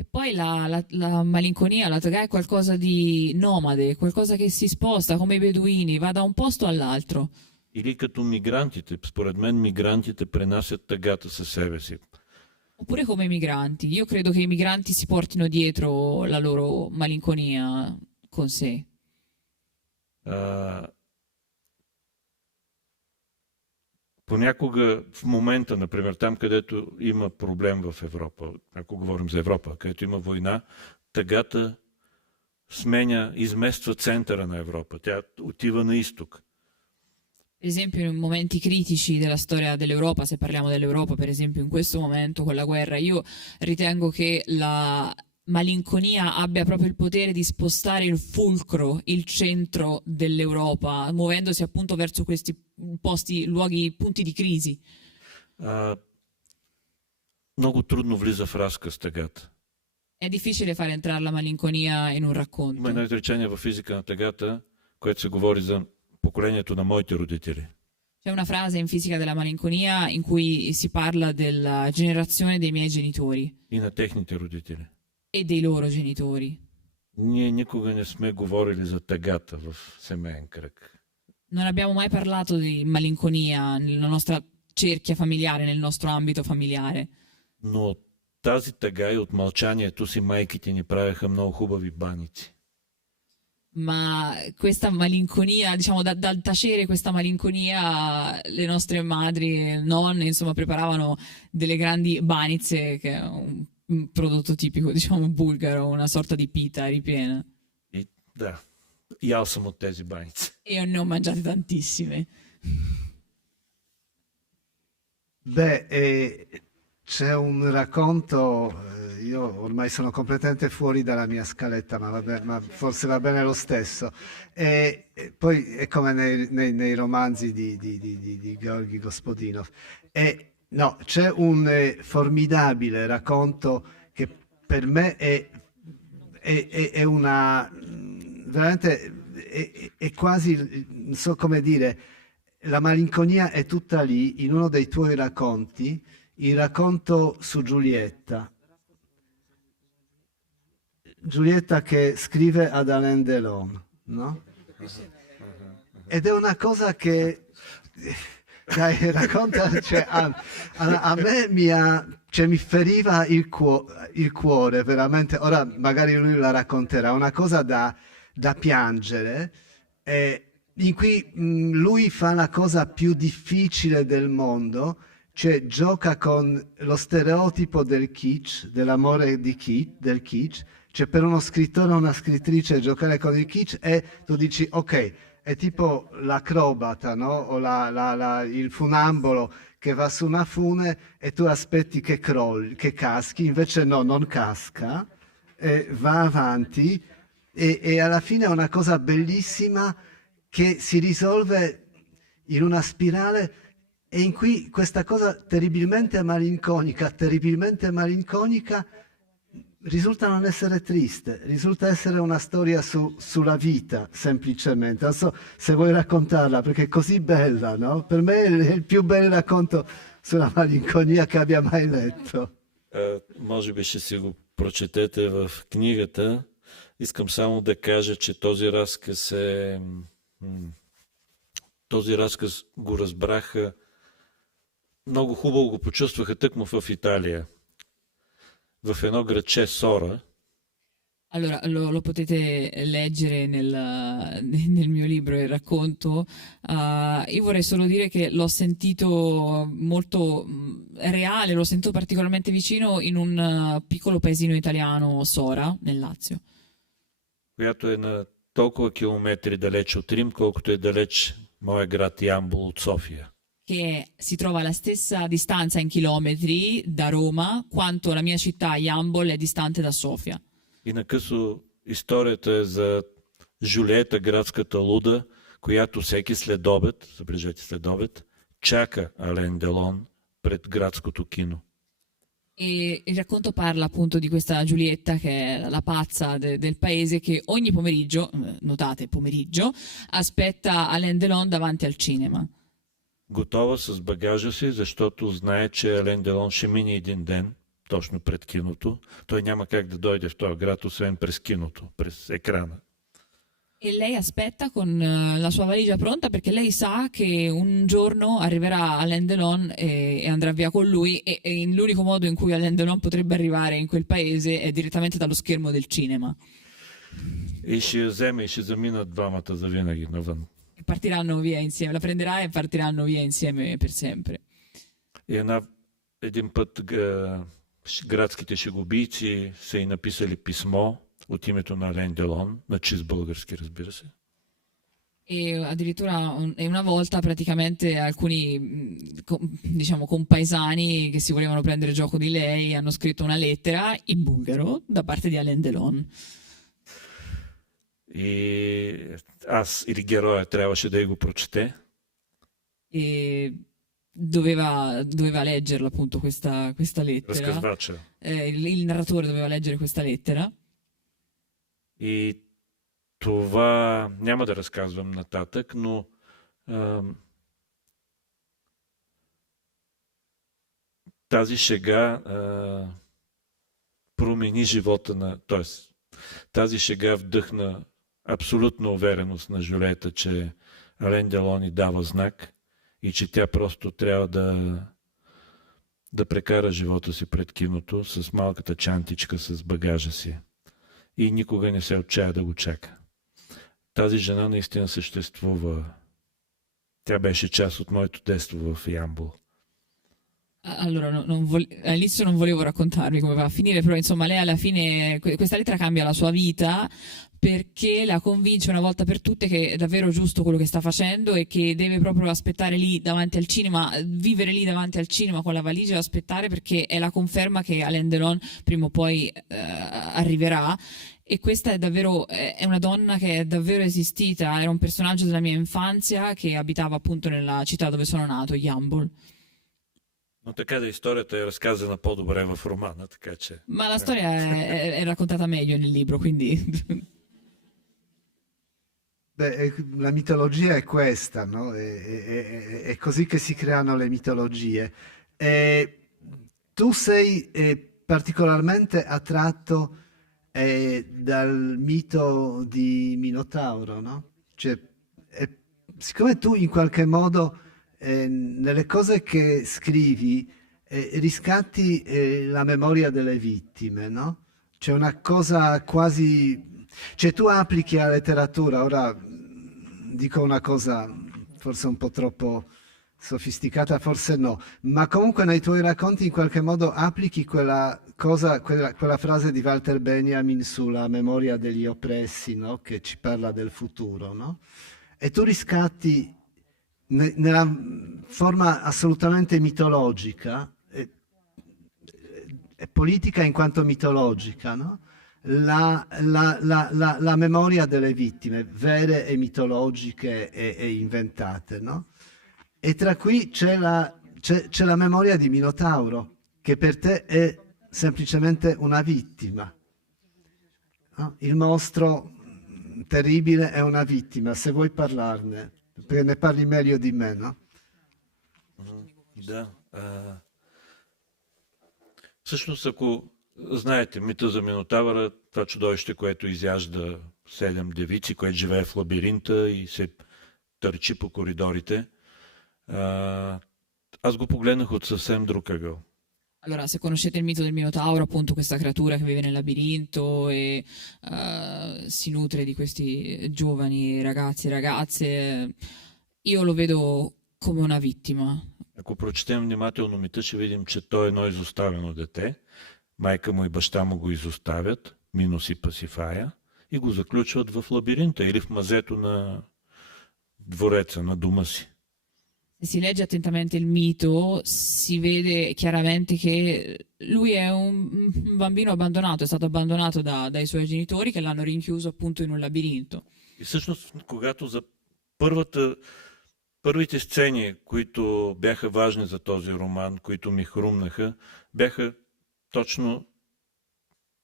E poi la malinconia, la tagà è qualcosa di nomade, qualcosa che si sposta come i beduini, va da un posto all'altro. Или като мигрантите. Според мен мигрантите пренасят тъгата със себе си. Oppure come i migranti. Io credo che i migranti si portino dietro la loro malinconia con sé. А, понякога в момента, например, там където има проблем в Европа, ако говорим за Европа, където има война, тъгата измества центъра на Европа. Тя отива на изток. Per esempio, in momenti critici della storia dell'Europa, se parliamo dell'Europa, per esempio, in questo momento con la guerra, io ritengo che la malinconia abbia proprio il potere di spostare il fulcro, il centro dell'Europa, muovendosi appunto verso questi posti, luoghi, punti di crisi. А, много трудно влиза в разказ тъгата. È difficile fare entrare la malinconia in un Има racconto. едно изречение в физика на тъгата, което се говори за поколението на моите родители. C'è una frase in fisica della malinconia in cui si parla della generazione dei miei genitori И на техните родители. e dei loro genitori. Ние никога не сме говорили за тъгата в семейен кръг. Non abbiamo mai parlato di malinconia nella nostra cerchia familiare, nel nostro ambito familiare. Но от тази тъга и от мълчанието си майките ни правеха много хубави баници. Ma questa malinconia, diciamo, dal tacere questa malinconia, le nostre madri, nonne, insomma, preparavano delle grandi banizze, che è un prodotto tipico, diciamo, bulgaro, una sorta di pita ripiena. И да, ял съм от тези баници. E io ne ho mangiate tantissime. Beh, c'è un racconto, io ormai sono completamente fuori dalla mia scaletta, ma, vabbè, ma forse va bene lo stesso. E poi è come nei romanzi di Georgi Gospodinov. E, no, c'è un formidabile racconto che per me è una, veramente, è quasi, non so come dire, la malinconia è tutta lì, in uno dei tuoi racconti, il racconto su Giulietta. Giulietta che scrive ad Alain Delon, no? Ed è una cosa che, dai, racconta, cioè, a me mi feriva il cuore, veramente. Ora magari lui la racconterà, una cosa da piangere, in cui lui fa la cosa più difficile del mondo, cioè gioca con lo stereotipo del kitsch, dell'amore del kitsch, cioè per uno scrittore o una scrittrice giocare con il kitsch e tu dici ok, è tipo l'acrobata, no? O il funambolo che va su una fune e tu aspetti che crolli, che caschi, invece no, non casca, va avanti e alla fine è una cosa bellissima che si risolve in una spirale e in cui questa cosa terribilmente malinconica risulta non essere triste, risulta essere una storia sulla vita, semplicemente. Non so se vuoi raccontarla, perché è così bella, no? Per me è il più bel racconto sulla malinconia che abbia mai letto. Може би ще си го прочетете в книгата. Искам само да кажа, че този разказ го разбраха, много хубаво го почувстваха тъкмо в Италия, в едно градче Сора. Allora, lo potete leggere nel mio libro, il racconto. Io vorrei solo dire che l'ho sentito molto reale, l'ho sentito particolarmente vicino in un piccolo paesino italiano, Sora, nel Lazio. Която е на толкова километри далеч от Рим, колкото е далеч моя град Ямбол от София. Che si trova alla stessa distanza in chilometri da Roma quanto la mia città, Jambol, è distante da Sofia. И накъсо историята е за Жулиета, градската луда, която всеки следобед, забележете следобед, чака Ален Делон пред градското кино. E il racconto parla appunto di questa Giulietta che è la pazza del paese che ogni pomeriggio, notate pomeriggio, aspetta Alain Delon davanti al cinema. Готова с багажа си, защото знае, че Ален Делон ще мине един ден, точно пред киното. Той няма как да дойде в този град, освен през киното, през екрана. E lei aspetta con la sua valigia pronta perché lei sa che un giorno arriverà Alain Delon e andrà via con lui e l'unico modo in cui Alain Delon potrebbe arrivare in quel paese è direttamente dallo schermo del cinema. И ще я вземе и ще заминат двамата завинаги навън. E partiranno via insieme, la prenderà e partiranno via insieme per sempre. И един път градските шегобийци са и написали писмо от името на Ален Делон, на чист български, разбира се. E addirittura una volta praticamente alcuni diciamo compaesani che si volevano prendere gioco di lei hanno scritto una lettera in bulgaro da parte di Alain Delon. И аз или героя трябваше да го прочете. E doveva leggerla appunto questa lettera. Разказвача. Il narratore doveva leggere questa lettera. И това няма да разказвам нататък, но тази шега промени живота на... Тоест, тази шега вдъхна абсолютна увереност на Жюлета, че Ален Делон й дава знак и че тя просто трябва да прекара живота си пред киното с малката чантичка с багажа си. И никога не се отчая да го чака. Тази жена наистина съществува. Tja беше част от моето детство в Ямбол. Allora, all'inizio non volevo raccontarvi come va a finire, però insomma lei alla fine, questa lettera cambia la sua vita perché la convince una volta per tutte che è davvero giusto quello che sta facendo e che deve proprio aspettare lì davanti al cinema, vivere lì davanti al cinema con la valigia e aspettare perché è la conferma che Alain Delon prima o poi arriverà. E questa è davvero, è una donna che è davvero esistita, era un personaggio della mia infanzia che abitava appunto nella città dove sono nato, Yambol. Но така да историята е разказана по-добре в романа, така че... Ma la storia è raccontata meglio nel libro, quindi... Beh, la mitologia è questa, no? È così che si creano le mitologie. Tu sei particolarmente attratto dal mito di Minotauro, no? Cioè, siccome tu in qualche modo nelle cose che scrivi riscatti la memoria delle vittime, no? C'è una cosa quasi... Cioè tu applichi la letteratura, ora dico una cosa forse un po' troppo sofisticata, forse no, ma comunque nei tuoi racconti in qualche modo applichi quella cosa, quella frase di Walter Benjamin sulla memoria degli oppressi, no? Che ci parla del futuro, no? E tu riscatti nella forma assolutamente mitologica e politica in quanto mitologica, no? La memoria delle vittime, vere e mitologiche e inventate, no? E tra cui c'è la memoria di Minotauro, che per te è semplicemente una vittima, no? Il mostro terribile è una vittima, se vuoi parlarne, perché ne parli meglio di me, no? Да. Всъщност, ако знаете мита за Минотавъра, това чудовище, което изяжда 7 девици, което живее в лабиринта и се търчи по коридорите, аз го погледнах от съвсем друг ъгъл. Allora, se conoscete il mito del Minotauro, appunto questa creatura che vive nel labirinto e si nutre di questi giovani ragazzi e ragazze, io lo vedo come una vittima. Ако прочетем внимателно мита, ще видим, че той е едно изоставено дете. Майка му и баща му го изоставят, Минос и Пасифая, и го заключват в лабиринта или в мазето на двореца, на дома си. Se si legge attentamente il mito, si vede chiaramente che lui è un bambino abbandonato, è stato abbandonato dai suoi genitori che l'hanno rinchiuso appunto in un labirinto. И всъщност, когато за първата Първите сцени, които бяха важни за този роман, които ми хрумнаха, бяха точно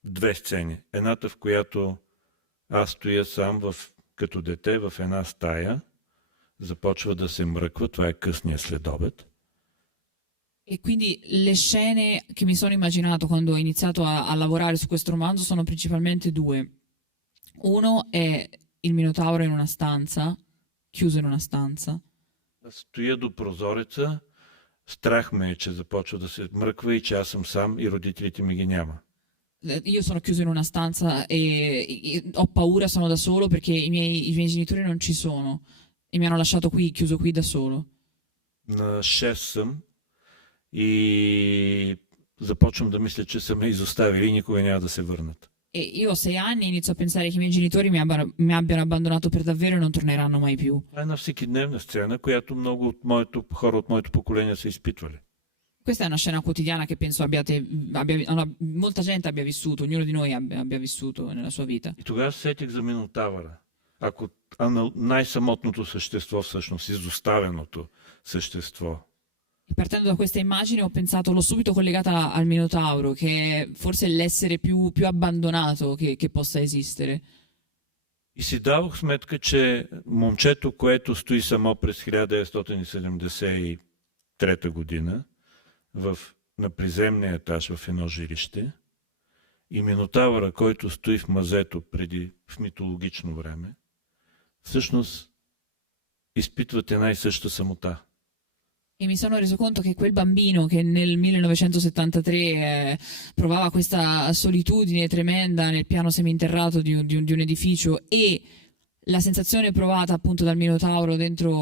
две сцени. Едната, в която аз стоя сам като дете в една стая, започва да се мръква, това е късния следобед. E quindi le scene che mi sono immaginato quando ho iniziato a lavorare su questo romanzo sono principalmente due. Uno è il Minotauro in una stanza, chiuso in una stanza, Стоя до прозореца, страх ме е, че започва да се мръква и че аз съм сам и родителите ми ги няма. io sono chiuso in una stanza e ho paura, sono da solo perché i miei genitori non ci sono e mi hanno lasciato qui, chiuso qui da solo. На 6 съм и започвам да мисля, че са ме изоставили и никога няма да се върнат. E io ho 6 anni e inizio a pensare che i miei genitori mi abbiano abbandonato per davvero e non torneranno mai più. Това е една всекидневна сцена, която много от хора от моето поколение са изпитвали. Questa è una scena quotidiana che penso molta gente abbia vissuto, ognuno di noi abbia vissuto nella sua vita. И тогава се сетих за Минотавъра. Ако най-самотното същество, всъщност изоставеното същество. E partendo da questa immagine ho pensato, l'ho subito collegata al Minotauro, che è forse l'essere più abbandonato che possa esistere. И си давах сметка, че момчето, което стои само през 1973 година на приземния етаж в едно жилище, и Минотавъра, който стои в мазето в митологично време, всъщност изпитват една и съща самота. E mi sono reso conto che quel bambino che nel 1973 provava questa solitudine tremenda nel piano seminterrato di un edificio e la sensazione provata appunto dal Minotauro dentro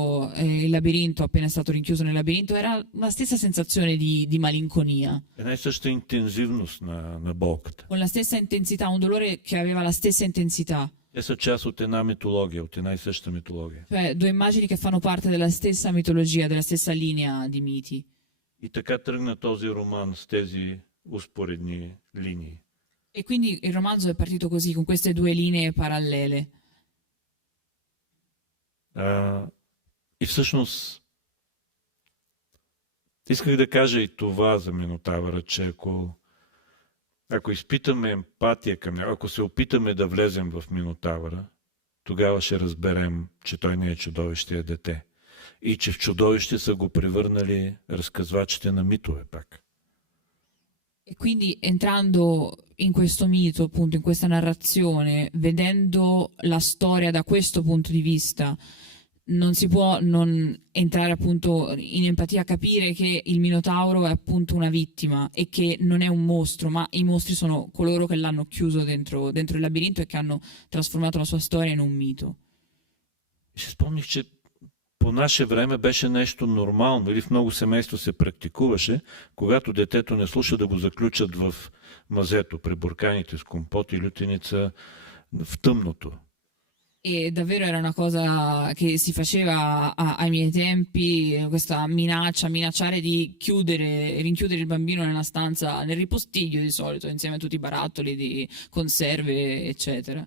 il labirinto, appena è stato rinchiuso nel labirinto, era la stessa sensazione di malinconia. Една и съща интензивност на болката. Con la stessa intensità, un dolore che aveva la stessa intensità. Те са част от една митология, от една и съща митология. Cioè, due immagini che fanno parte della stessa mitologia, della stessa linea di miti. И така тръгна този роман с тези успоредни линии. E quindi il romanzo è partito così, con queste due linee parallele. И всъщност исках да кажа и това за Минотавъра, че ако изпитаме емпатия към него, ако се опитаме да влезем в Минотавъра, тогава ще разберем, че той не е чудовище, е дете. И че в чудовище са го превърнали разказвачите на митове пак. E quindi entrando in questo mito, appunto, in questa narrazione, vedendo la storia da questo punto di vista, non si può non entrare appunto in empatia, capire che il Minotauro è appunto una vittima e che non è un mostro, ma i mostri sono coloro che l'hanno chiuso dentro il labirinto e che hanno trasformato la sua storia in un mito. И си спомних, че по наше време беше нещо нормално, или в много семейства се практикуваше, когато детето не слуша, да го заключат в мазето, пребурканите с компот и лютеница в тъмното. E davvero era una cosa che si faceva ai miei tempi, questa minacciare di rinchiudere il bambino nella stanza, nel ripostiglio di solito, insieme a tutti i barattoli di conserve, eccetera.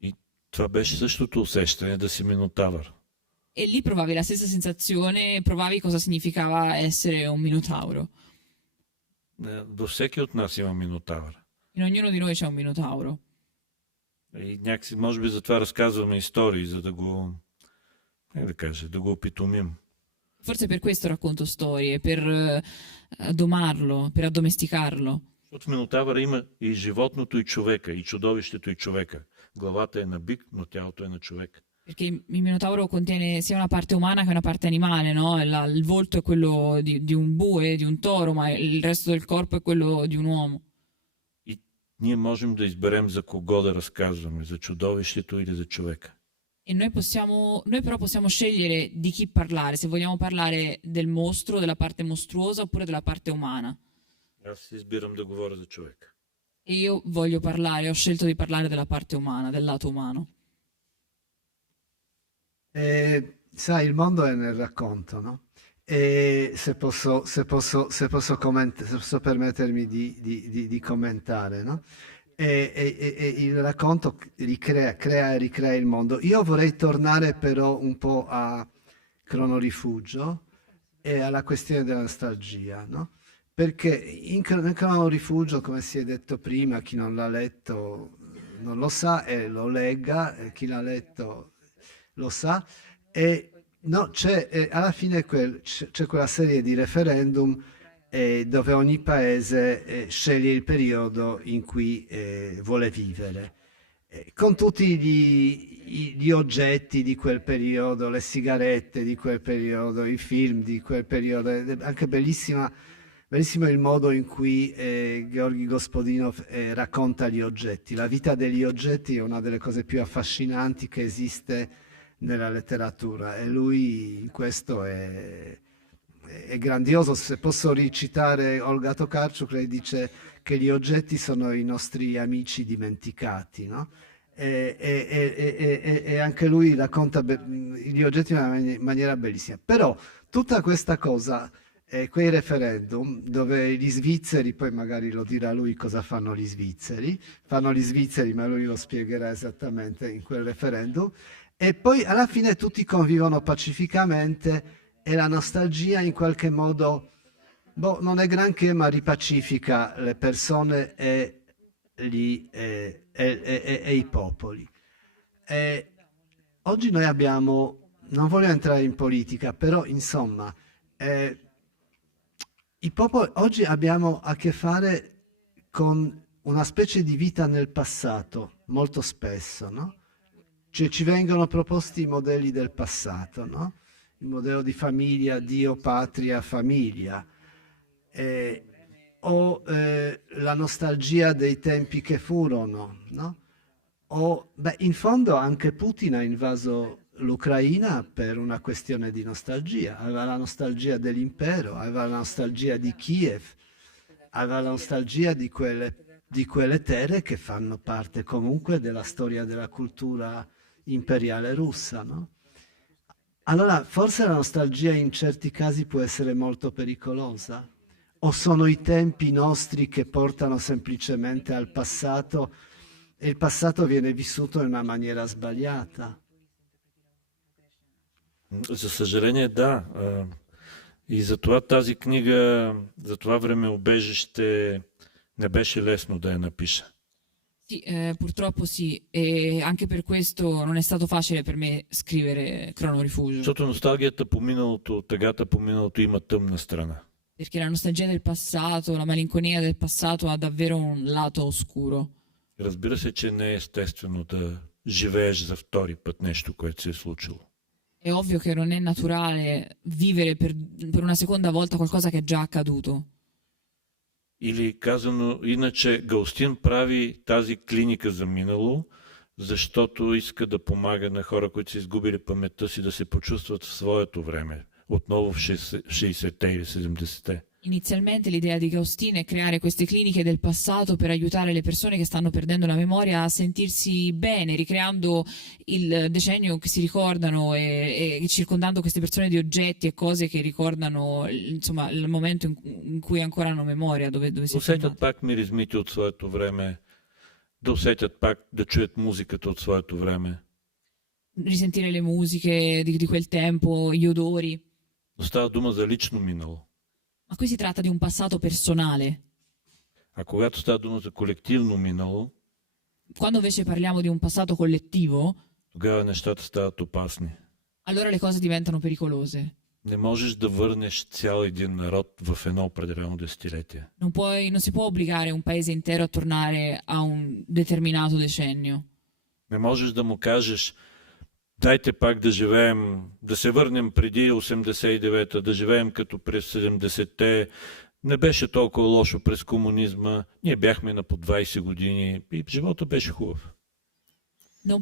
И това беше същото усещане да си Минотавър. E lì provavi la stessa sensazione, provavi cosa significava essere un Minotauro. Във всеки от нас има Минотавър. In ognuno di noi c'è un Minotauro. И някакси, може би, затова разказваме истории, за да да го опитомим. Forse per questo racconto storie, per domarlo, per addomesticarlo. Защото в Минотавъра има и животното, и човека, и чудовището, и човека. Главата е на бик, но тялото е на човек. Perché il Minotauro contiene sia una parte umana che una parte animale, no? Il volto è quello di un bue, di un toro, ma il resto del corpo è quello di un uomo. И ние можем да изберем за кого да разказваме, за чудовището или за човека. E noi però possiamo scegliere di chi parlare, se vogliamo parlare del mostro, della parte mostruosa oppure della parte umana. Аз избирам да говоря за човека. E io ho scelto di parlare della parte umana, del lato umano. Sai, il mondo è nel racconto, no? E se posso permettermi di commentare, no? E il racconto crea e ricrea il mondo. Io vorrei tornare però un po' Cronorifugio e alla questione della nostalgia, no? Perché nel Cronorifugio, come si è detto prima, chi non l'ha letto non lo sa e lo legga, e chi l'ha letto lo sa, e no, alla fine c'è quella serie di referendum dove ogni paese sceglie il periodo in cui vuole vivere, con tutti gli oggetti di quel periodo, le sigarette di quel periodo, i film di quel periodo, ed è anche bellissimo il modo in cui Georgi Gospodinov racconta gli oggetti. La vita degli oggetti è una delle cose più affascinanti che esiste nella letteratura e lui in questo è grandioso. Se posso ricitare Olga Tokarczuk, lei dice che gli oggetti sono i nostri amici dimenticati, no? E anche lui racconta gli oggetti in una maniera bellissima. Però tutta questa cosa, quei referendum dove gli svizzeri, poi magari lo dirà lui cosa fanno gli svizzeri, ma lui lo spiegherà esattamente in quel referendum, e poi alla fine tutti convivono pacificamente e la nostalgia in qualche modo, non è granché, ma ripacifica le persone e i popoli. Oggi noi abbiamo, non voglio entrare in politica, però insomma, oggi abbiamo a che fare con una specie di vita nel passato, molto spesso, no? Cioè ci vengono proposti i modelli del passato, no? Il modello di famiglia, Dio, patria, famiglia, o la nostalgia dei tempi che furono, no? In fondo anche Putin ha invaso l'Ucraina per una questione di nostalgia, aveva la nostalgia dell'impero, aveva la nostalgia di Kiev, aveva la nostalgia di quelle terre che fanno parte comunque della storia della cultura imperiale russa, no? Allora, forse la nostalgia in certi casi può essere molto pericolosa, o sono i tempi nostri che portano semplicemente al passato e il passato viene vissuto in una maniera sbagliata. За съжаление, да. И затова тази книга, за това времеубежище, не беше лесно да я напиша. Sì, purtroppo sì, e anche per questo non è stato facile per me scrivere Cronorifugio, Защото носталгията по миналото, тъгата по миналото има тъмна страна. perché la nostalgia del passato, la malinconia del passato ha davvero un lato oscuro. Разбира се, че не е естествено да живееш за втори път нещо, което се е случило. È ovvio che non è naturale vivere per una seconda volta qualcosa che è già accaduto. Или казано иначе, Галстин прави тази клиника за минало, защото иска да помага на хора, които са изгубили паметта си, да се почувстват в своето време, отново в 60-те или 70-те. Inizialmente l'idea di Gaustin è creare queste cliniche del passato per aiutare le persone che stanno perdendo la memoria a sentirsi bene, ricreando il decennio che si ricordano e circondando queste persone di oggetti e cose che ricordano, insomma, il momento in cui ancora hanno memoria, dove si è Усетят fermati. пак миризмите от своето време, да усетят пак, да чуят музиката от своето време. Risentire le musiche di quel tempo, gli odori. Но става дума за лично минало. Ma qui si tratta di un passato personale. А когато става дума за колективно минало, Quando invece parliamo di un passato collettivo, тогава нещата стават опасни. allora le cose diventano pericolose. Не можеш да върнеш цял един народ в едно определено десетилетие. Non si può obbligare un paese intero a tornare a un determinato decennio. Не можеш да му кажеш, дайте пак да живеем, да се върнем преди 89-та, да живеем като през 70-те. Не беше толкова лошо през комунизма, ние бяхме на по 20 години и живота беше хубав. Non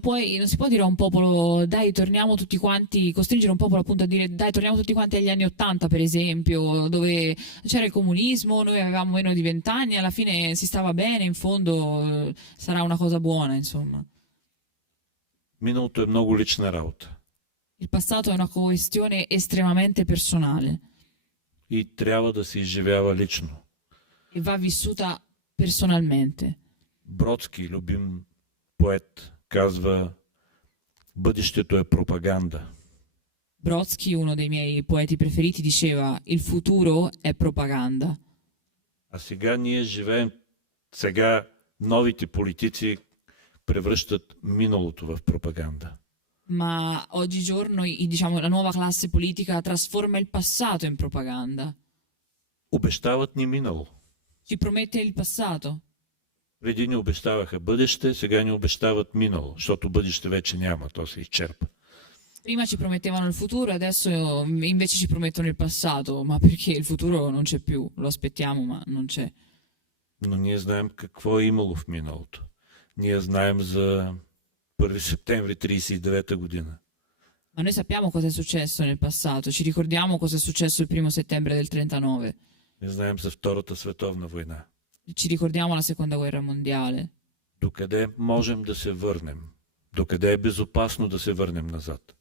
si può dire a un popolo, dai, torniamo tutti quanti, costringere un popolo appunto a dire, dai, torniamo tutti quanti agli anni '80, per esempio, dove c'era il comunismo, noi avevamo meno di 20 anni, alla fine si stava bene, in fondo sarà una cosa buona, insomma. Миналото е много лична работа Il passato è una questione estremamente personale и трябва да се изживява лично. e va vissuta personalmente. Бродски, любим поет, казва, бъдещето е пропаганда. Brodsky, uno dei miei poeti preferiti, diceva: il futuro è propaganda. А сега ние живеем, сега новите политици превръщат миналото в пропаганда. Ma oggigiorno, diciamo, la nuova classe politica trasforma il passato in propaganda. Обещават ни минало. Ci promette il passato. Преди ни обещаваха бъдеще, сега ни обещават минало, защото бъдеще вече няма, то се изчерпа. Prima ci promettevano il futuro, adesso invece ci promettono il passato, ma perché il futuro non c'è più, lo aspettiamo, ma non c'è. Но ние знаем какво е имало в миналото. Ние знаем за 1 септември 1939 година. Ma noi sappiamo cosa è successo nel passato, ci ricordiamo cosa è successo il 1 settembre del 39, Ние знаем за Втората световна война. ci ricordiamo la seconda guerra mondiale. Докъде можем да се върнем? Докъде е безопасно да се върнем назад?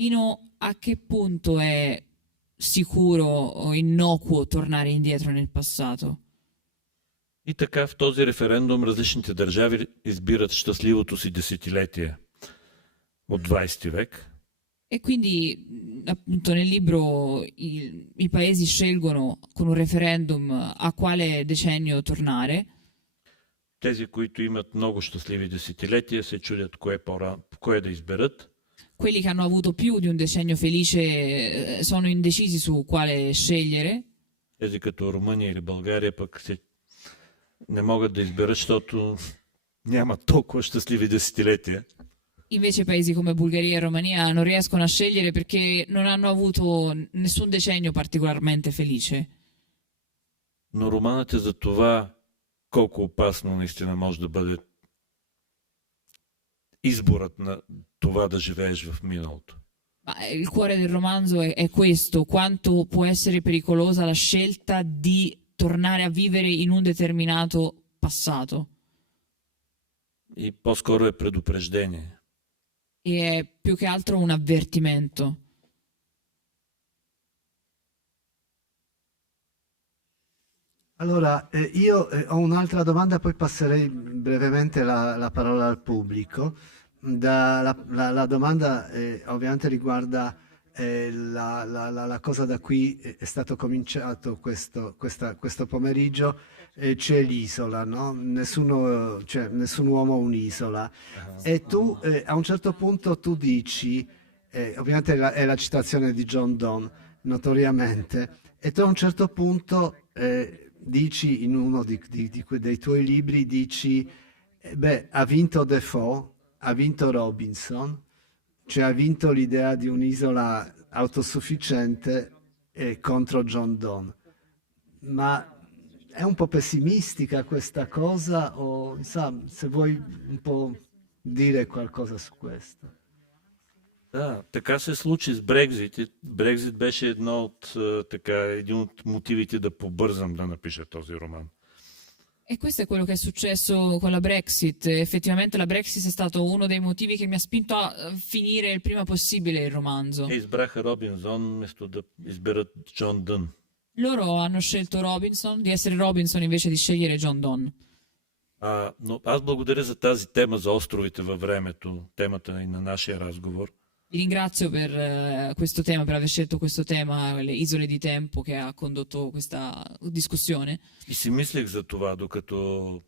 Fino a che punto è sicuro o innocuo tornare indietro nel passato? И така в този референдум различните държави избират щастливото си десетилетие от 20 век. E quindi, appunto, nel libro i paesi scelgono con un referendum a quale decennio tornare. Тези, които имат много щастливи десетилетия, се чудят кое да изберат. Quelli che hanno avuto più di un decennio felice sono indecisi su quale scegliere. Тези като Румъния или България пък не могат да изберат, защото нямат толкова щастливи десетилетия. Invece paesi come Bulgaria e Romania non riescono a scegliere perché non hanno avuto nessun decennio particolarmente felice. Но романът е за това колко опасно наистина може да бъде изборът на това да живееш в миналото. Ma il cuore del romanzo è questo: quanto può essere pericolosa la scelta di tornare a vivere in un determinato passato. И по-скоро е предупреждение. E è più che altro un avvertimento. Allora, io ho un'altra domanda, poi passerei brevemente la parola al pubblico. La domanda ovviamente riguarda la cosa da cui è stato cominciato questo pomeriggio, c'è l'isola, no? Nessun uomo ha un'isola. E tu a un certo punto tu dici, ovviamente è la citazione di John Donne, notoriamente, e tu a un certo punto dici in uno dei tuoi libri, dici, beh, ha vinto Defoe, ha vinto Robinson, cioè ha vinto l'idea di un'isola autosufficiente contro John Donne. Ma è un po' pessimistica questa cosa o se vuoi un po' dire qualcosa su questo? Да, така се случи с Брекзит. Брекзит беше един от мотивите да побързам да напиша този роман. E questo è quello che è successo con la Brexit. Effettivamente la Brexit è stato uno dei motivi che mi ha spinto a finire il prima possibile il romanzo. Те избраха Робинзон вместо да изберат Джон Дън. Loro hanno scelto Robinson, di essere Robinson invece di scegliere John Donne. Но аз благодаря за тази тема за островите във времето, темата и на нашия разговор. Vi ringrazio per questo tema, per aver scelto questo tema, le isole di tempo, che ha condotto questa discussione. И си мислех за това, докато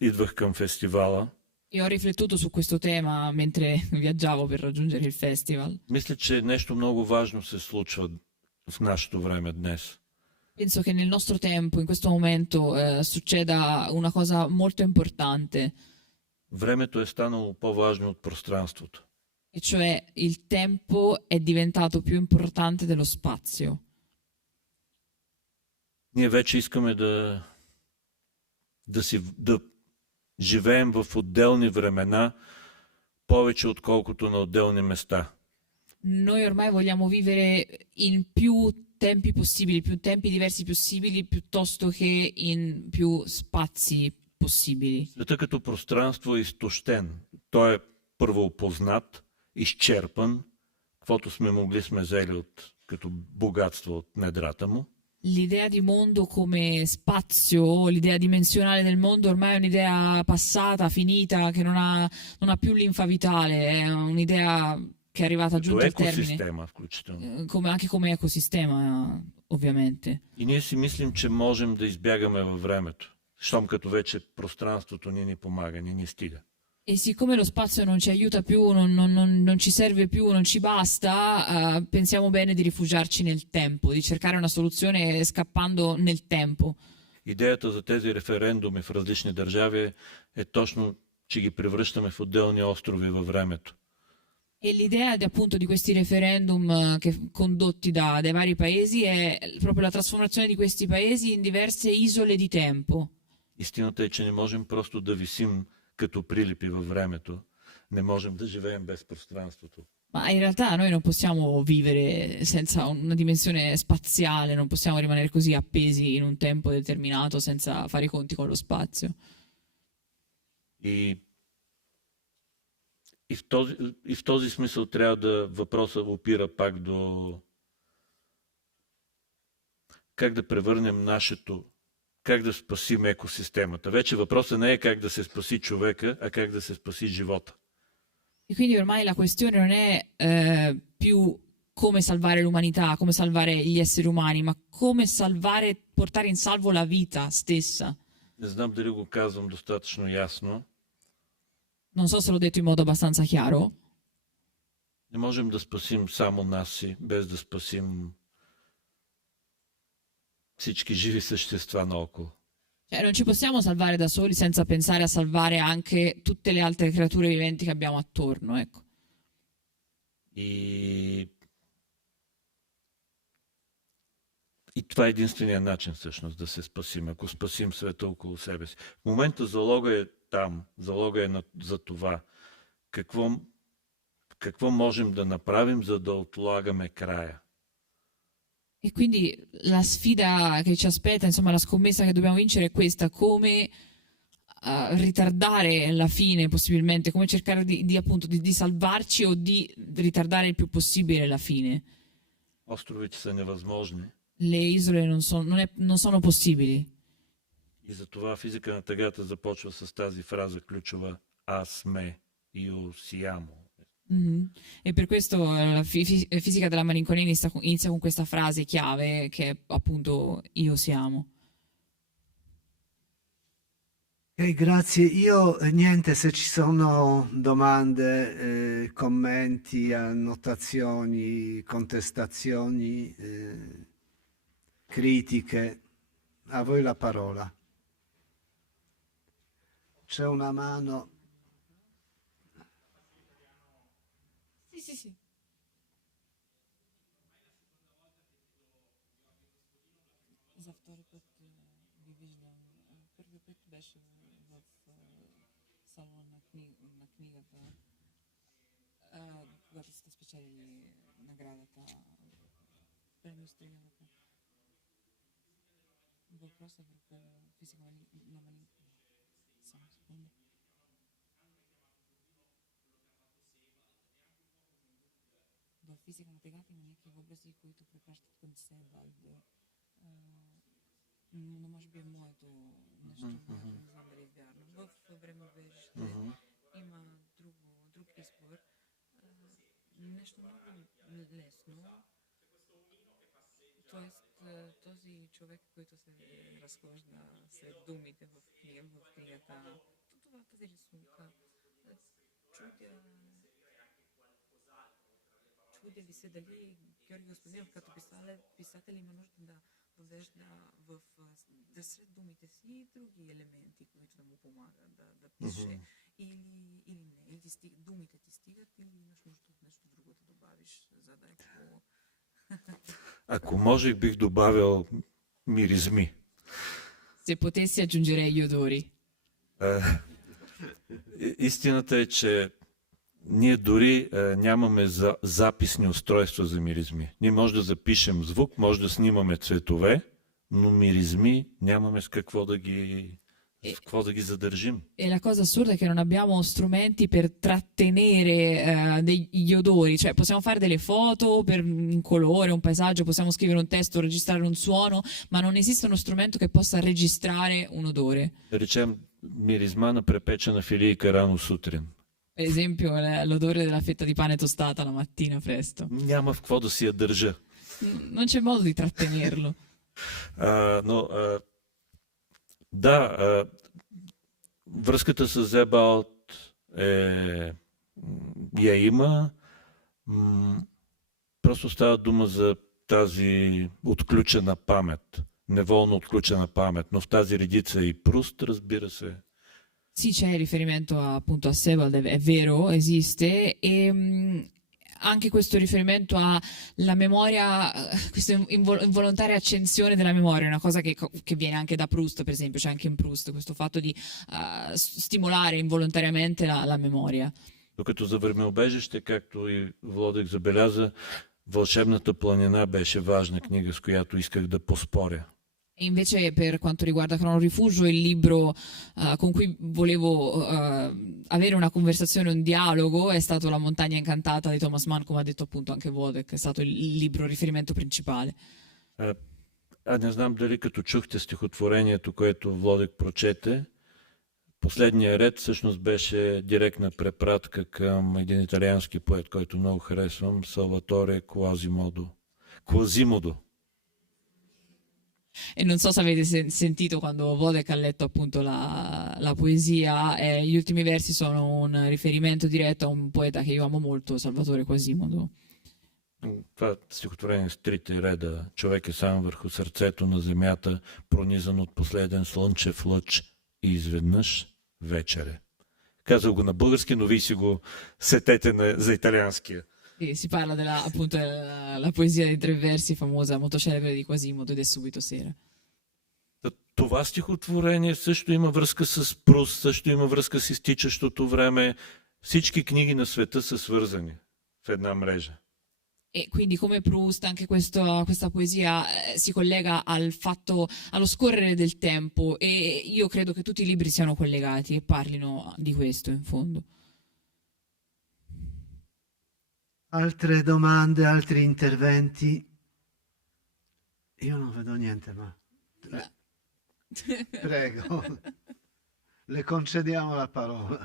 идвах към фестивала. E ho riflettuto su questo tema mentre viaggiavo per raggiungere il festival. Мисля, че нещо много важно се случва в нашето време днес. Penso che nel nostro tempo, in questo momento, succeda una cosa molto importante, Времето е станало по-важно от пространството. e cioè il tempo è diventato più importante dello spazio. Ние вече искаме да живеем в отделни времена, повече отколкото на отделни места. Noi ormai vogliamo vivere in più tempi diversi possibili, piuttosto che in più spazi possibili. Света като пространство е изтощен. Той е първо опознат, изчерпан, каквото сме могли сме взели като богатство от недрата му. L'idea di mondo come spazio, l'idea dimensionale del mondo ormai è un'idea passata, finita, che non ha più linfa vitale, è un'idea che è arrivata Като giunta al termine, екосистема, включително. anche come ecosistema, ovviamente. И ние си мислим, че можем да избягаме във времето, щом като вече пространството ни помага, ни стига. E siccome lo spazio non ci aiuta più, non ci serve più, non ci basta, pensiamo bene di rifugiarci nel tempo, di cercare una soluzione scappando nel tempo. Идеята за тези референдуми в различни държави е точно, че ги превръщаме в отделни острови във времето. E l'idea appunto di questi referendum condotti dai vari paesi è proprio la trasformazione di questi paesi in diverse isole di tempo. Истината е, че не можем просто да висим като прилипи във времето. Не можем да живеем без пространството. Ma in realtà noi non possiamo vivere senza una dimensione spaziale, non possiamo rimanere così appesi in un tempo determinato senza fare i conti con lo spazio. И в този смисъл трябва да въпросът опира пак до как да превърнем нашето, как да спасим екосистемата. Вече въпросът не е как да се спаси човека, а как да се спаси живота. E quindi ormai la questione non è più come salvare l'umanità, come salvare gli esseri umani, ma come salvare, portare in salvo la vita stessa. Не знам дали го казвам достатъчно ясно. Non so se l'ho detto in modo abbastanza chiaro. Не можем да спасим само нас си, без да спасим всички живи същества наоколо. Cioè, non ci possiamo salvare da soli senza pensare a salvare anche tutte le altre creature viventi che abbiamo attorno, ecco. И това е единствения начин всъщност да се спасим, ако спасим света около себе си. В момента залога е там, залога е за това. Какво можем да направим, за да отлагаме края? E quindi la sfida che ci aspetta, insomma, la scommessa che dobbiamo vincere è questa: come ritardare la fine possibilmente, come cercare appunto di salvarci o di ritardare il più possibile la fine. Островите са невъзможни. Le isole non sono possibili. И затова физика на тъгата започва с тази фраза ключова: аз ме, io siamo. E per questo la fisica della malinconia inizia con questa frase chiave che è appunto io siamo. Grazie. Io niente, se ci sono domande, commenti, annotazioni, contestazioni, critiche, a voi la parola. C'è una mano. Sì, sì, sì. За втори път ви виждам. Първи път беше в салона на книгата, когато сте спечелили наградата премио Стрелянка. Въпросът върху физика на само секунда. В физика на тегата има някакви въпроси, които препращат към Себалд. Но може би е моето нещо, не знам дали е вярно. В времеубежище има друг избор. Нещо много лесно. Тоест, този човек, който се разхожда сред думите в книгата, това тази рисунка, чудя ви се дали Георги Господинов като писател има нужда да въвежда да сред думите си и други елементи, които да му помагат да пише, или не. Или думите ти стигат, или имаш нужда от нещо друго да добавиш, за да е по... Ако можех, бих добавил миризми. Se potessi aggiungerei gli odori. Истината е, че ние дори нямаме записни устройства за миризми. Ние може да запишем звук, може да снимаме цветове, но миризми нямаме с какво да ги задържим. E la cosa assurda è che non abbiamo strumenti per trattenere degli odori, cioè possiamo fare delle foto per un colore, un paesaggio, possiamo scrivere un testo, registrare un suono, ma non esiste uno strumento che possa registrare un odore. Да речем миризма на препечена филийка рано сутрин. Per esempio, l'odore della fetta di pane tostata la mattina presto. Няма в какво да си я държа. Non c'è modo di trattenerlo. Но да, връзката с Зебалт я има. Просто става дума за тази отключена памет, неволно отключена памет, но в тази редица и Пруст, разбира се. Sì, c'è riferimento appunto a Sebald, è vero, esiste, e anche questo riferimento alla memoria, questa involontaria accensione della memoria, è una cosa che viene anche da Proust, per esempio, c'è anche in Proust questo fatto di stimolare involontariamente la memoria. Докато за времеубежище, както и Владек забеляза, Вълшебната планина беше важна книга, с която исках да поспоря. E invece per quanto riguarda Crono Rifugio, il libro con cui volevo avere una conversazione, un dialogo, è stato La montagna incantata di Thomas Mann, come ha detto appunto anche Wodek, è stato il libro riferimento principale. Не знам дали като чухте стихотворението, което Владек прочете, последния ред всъщност беше директна препратка към един италиански поет, който много харесвам, Салваторе Quasimodo. E non so se avete sentito quando Wodek ha letto appunto la poesia, gli ultimi versi sono un riferimento diretto a un poeta che io amo molto, Salvatore Quasimodo. Това стихотворение с трите реда. Човек е сам върху сърцето на земята, пронизан от последен слънчев лъч и изведнъж вечере. Казал го на български, но вие си го сетете за италианския. Sì, si parla appunto della poesia dei tre versi famosa, molto celebre di Quasimodo, ed è subito sera. Това стихотворение също има връзка с Пруст, също има връзка с изтичащото време. Всички книги на света са свързани в една мрежа. E quindi come Proust anche questa poesia si collega allo scorrere del tempo, e io credo che tutti i libri siano collegati e parlino di questo in fondo. Altre domande, altri interventi? Io non vedo niente, ma prego, le concediamo la parola.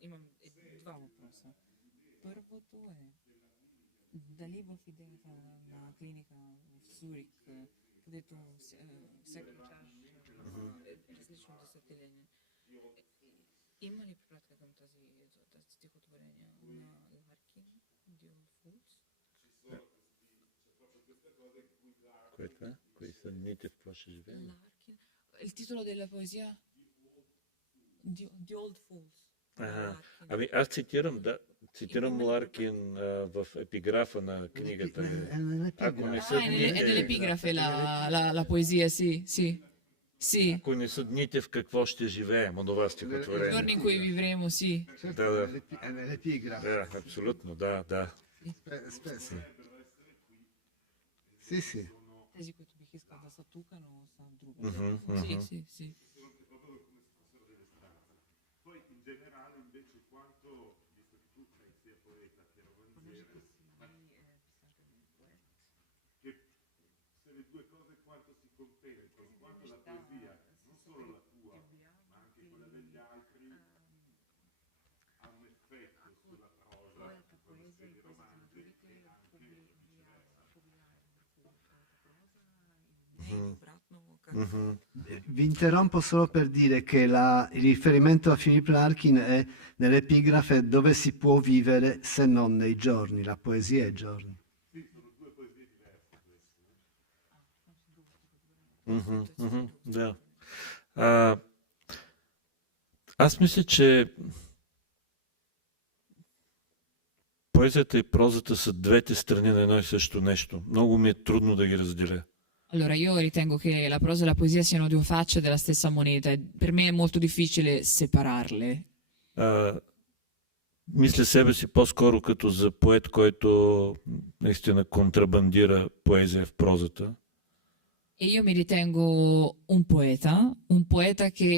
Имам два въпроса. Първото е дали в идеята на клиника в Цюрих, където всяка част е различно десетиление, има ли препратка към тази стихотворение на Ларкин, The Old Fools? Което е? Кои са дните, в какво ще живеем? Larkin. Il titolo della poesia? The Old Fools. Ами аз цитирам Ларкин в епиграфа на книгата. Ако не са È nell'epigrafe la poesia, sì. Sì. Ако не са дните, в какво ще живеем, онова I стихотворение. giorni in cui vivremo, sì. Да. È nell'epigrafe. Да, абсолютно, да. Spesso. Sì, sì. Тези, които бих искал да са тук, но са другаде. Sì. Poi in generale invece quanto, visto che tu sei sia poeta che romanziere, che se le due cose quanto si compenetrano, quanto la poesia, non solo la tua, ma anche quella degli altri, ha un effetto sulla prosa, quando scrivi romanzi, e anche viceversa. Vi interrompo solo per dire che il riferimento a Philip Larkin è nell'epigrafe dove si può vivere se non nei giorni, la poesia è giorni. Да. Аз мисля, че Поезията и прозата са двете страни на едно и също нещо. Много ми е трудно да ги разделя. Allora, io ritengo che la prosa e la poesia siano due facce della stessa moneta e per me è molto difficile separarle. Мисля себе си по-скоро като за поет, който наистина контрабандира поезия в прозата. E io mi ritengo un poeta che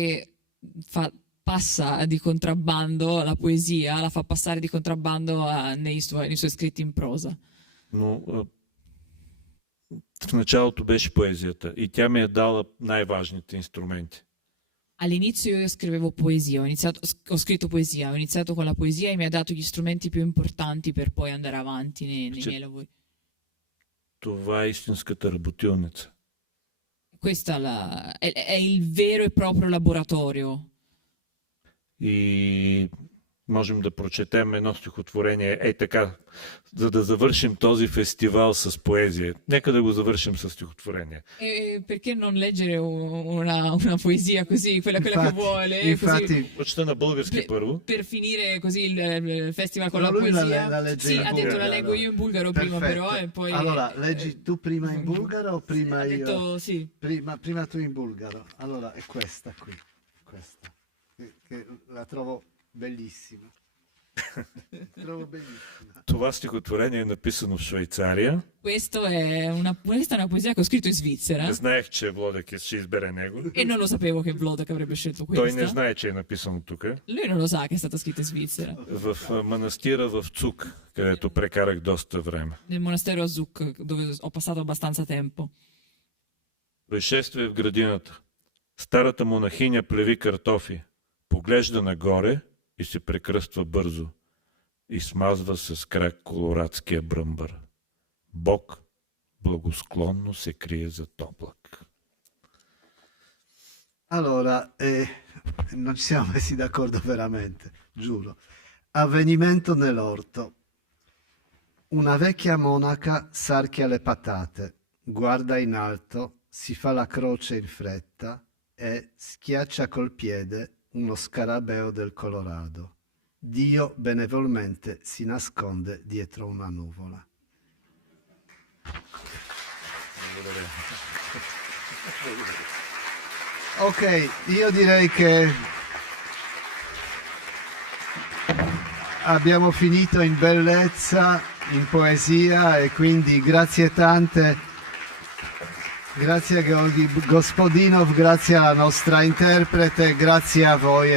passa di contrabbando la poesia, la fa passare di contrabbando nei suoi scritti in prosa. Но в началото беше поезията и тя ми е дала най-важните инструменти. All'inizio io scrivevo poesia, ho scritto poesia, ho iniziato con la poesia e mi ha dato gli strumenti più importanti per poi andare avanti nei miei lavori. Това е истинската работилница. Questo è il vero e proprio laboratorio. И можем да прочетем едно стихотворение, така, за да завършим този фестивал с поезия. Нека да го завършим с стихотворение. E perché non leggere una poesia così, quella che vuole, Infatti, Прочета на български първо. per finire così il festival con No, la lui la poesia? legge Sì, in ha detto la bulgaro. leggo io in bulgaro prima Perfetto. però e poi... Allora, leggi tu prima in bulgaro o prima ha io? detto sì. Prima tu in bulgaro. Allora, è questa qui. Questa. Che la trovo bellissima. Trovo bellissima. Това стихотворение е написано в Швейцария. Questa è una poesia che ho scritto in Svizzera Не знаех, че Владък ще избере него. e non lo sapevo che Vlodek avrebbe scelto Той не questa. знае, че е написано тук. Lui non lo sa che è stata scritta in Svizzera, В манастира в Цук, където прекарах доста време. nel monastero a Zuk, dove ho passato abbastanza tempo. Происшествие в градината. Старата монахиня плеви картофи, поглежда нагоре и се прекръства бързо и смазва с крак колорадския бръмбър. Бог благосклонно се крие зад облак. Allora, non ci siamo messi d'accordo veramente, giuro. Avvenimento nell'orto. Una vecchia monaca sarchia le patate, guarda in alto, si fa la croce in fretta e schiaccia col piede uno scarabeo del Colorado. Dio benevolmente si nasconde dietro una nuvola. Ok, io direi che abbiamo finito in bellezza, in poesia e quindi grazie tante, grazie a Georgi Gospodinov, grazie alla nostra interprete, grazie a voi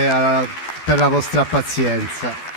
per la vostra pazienza.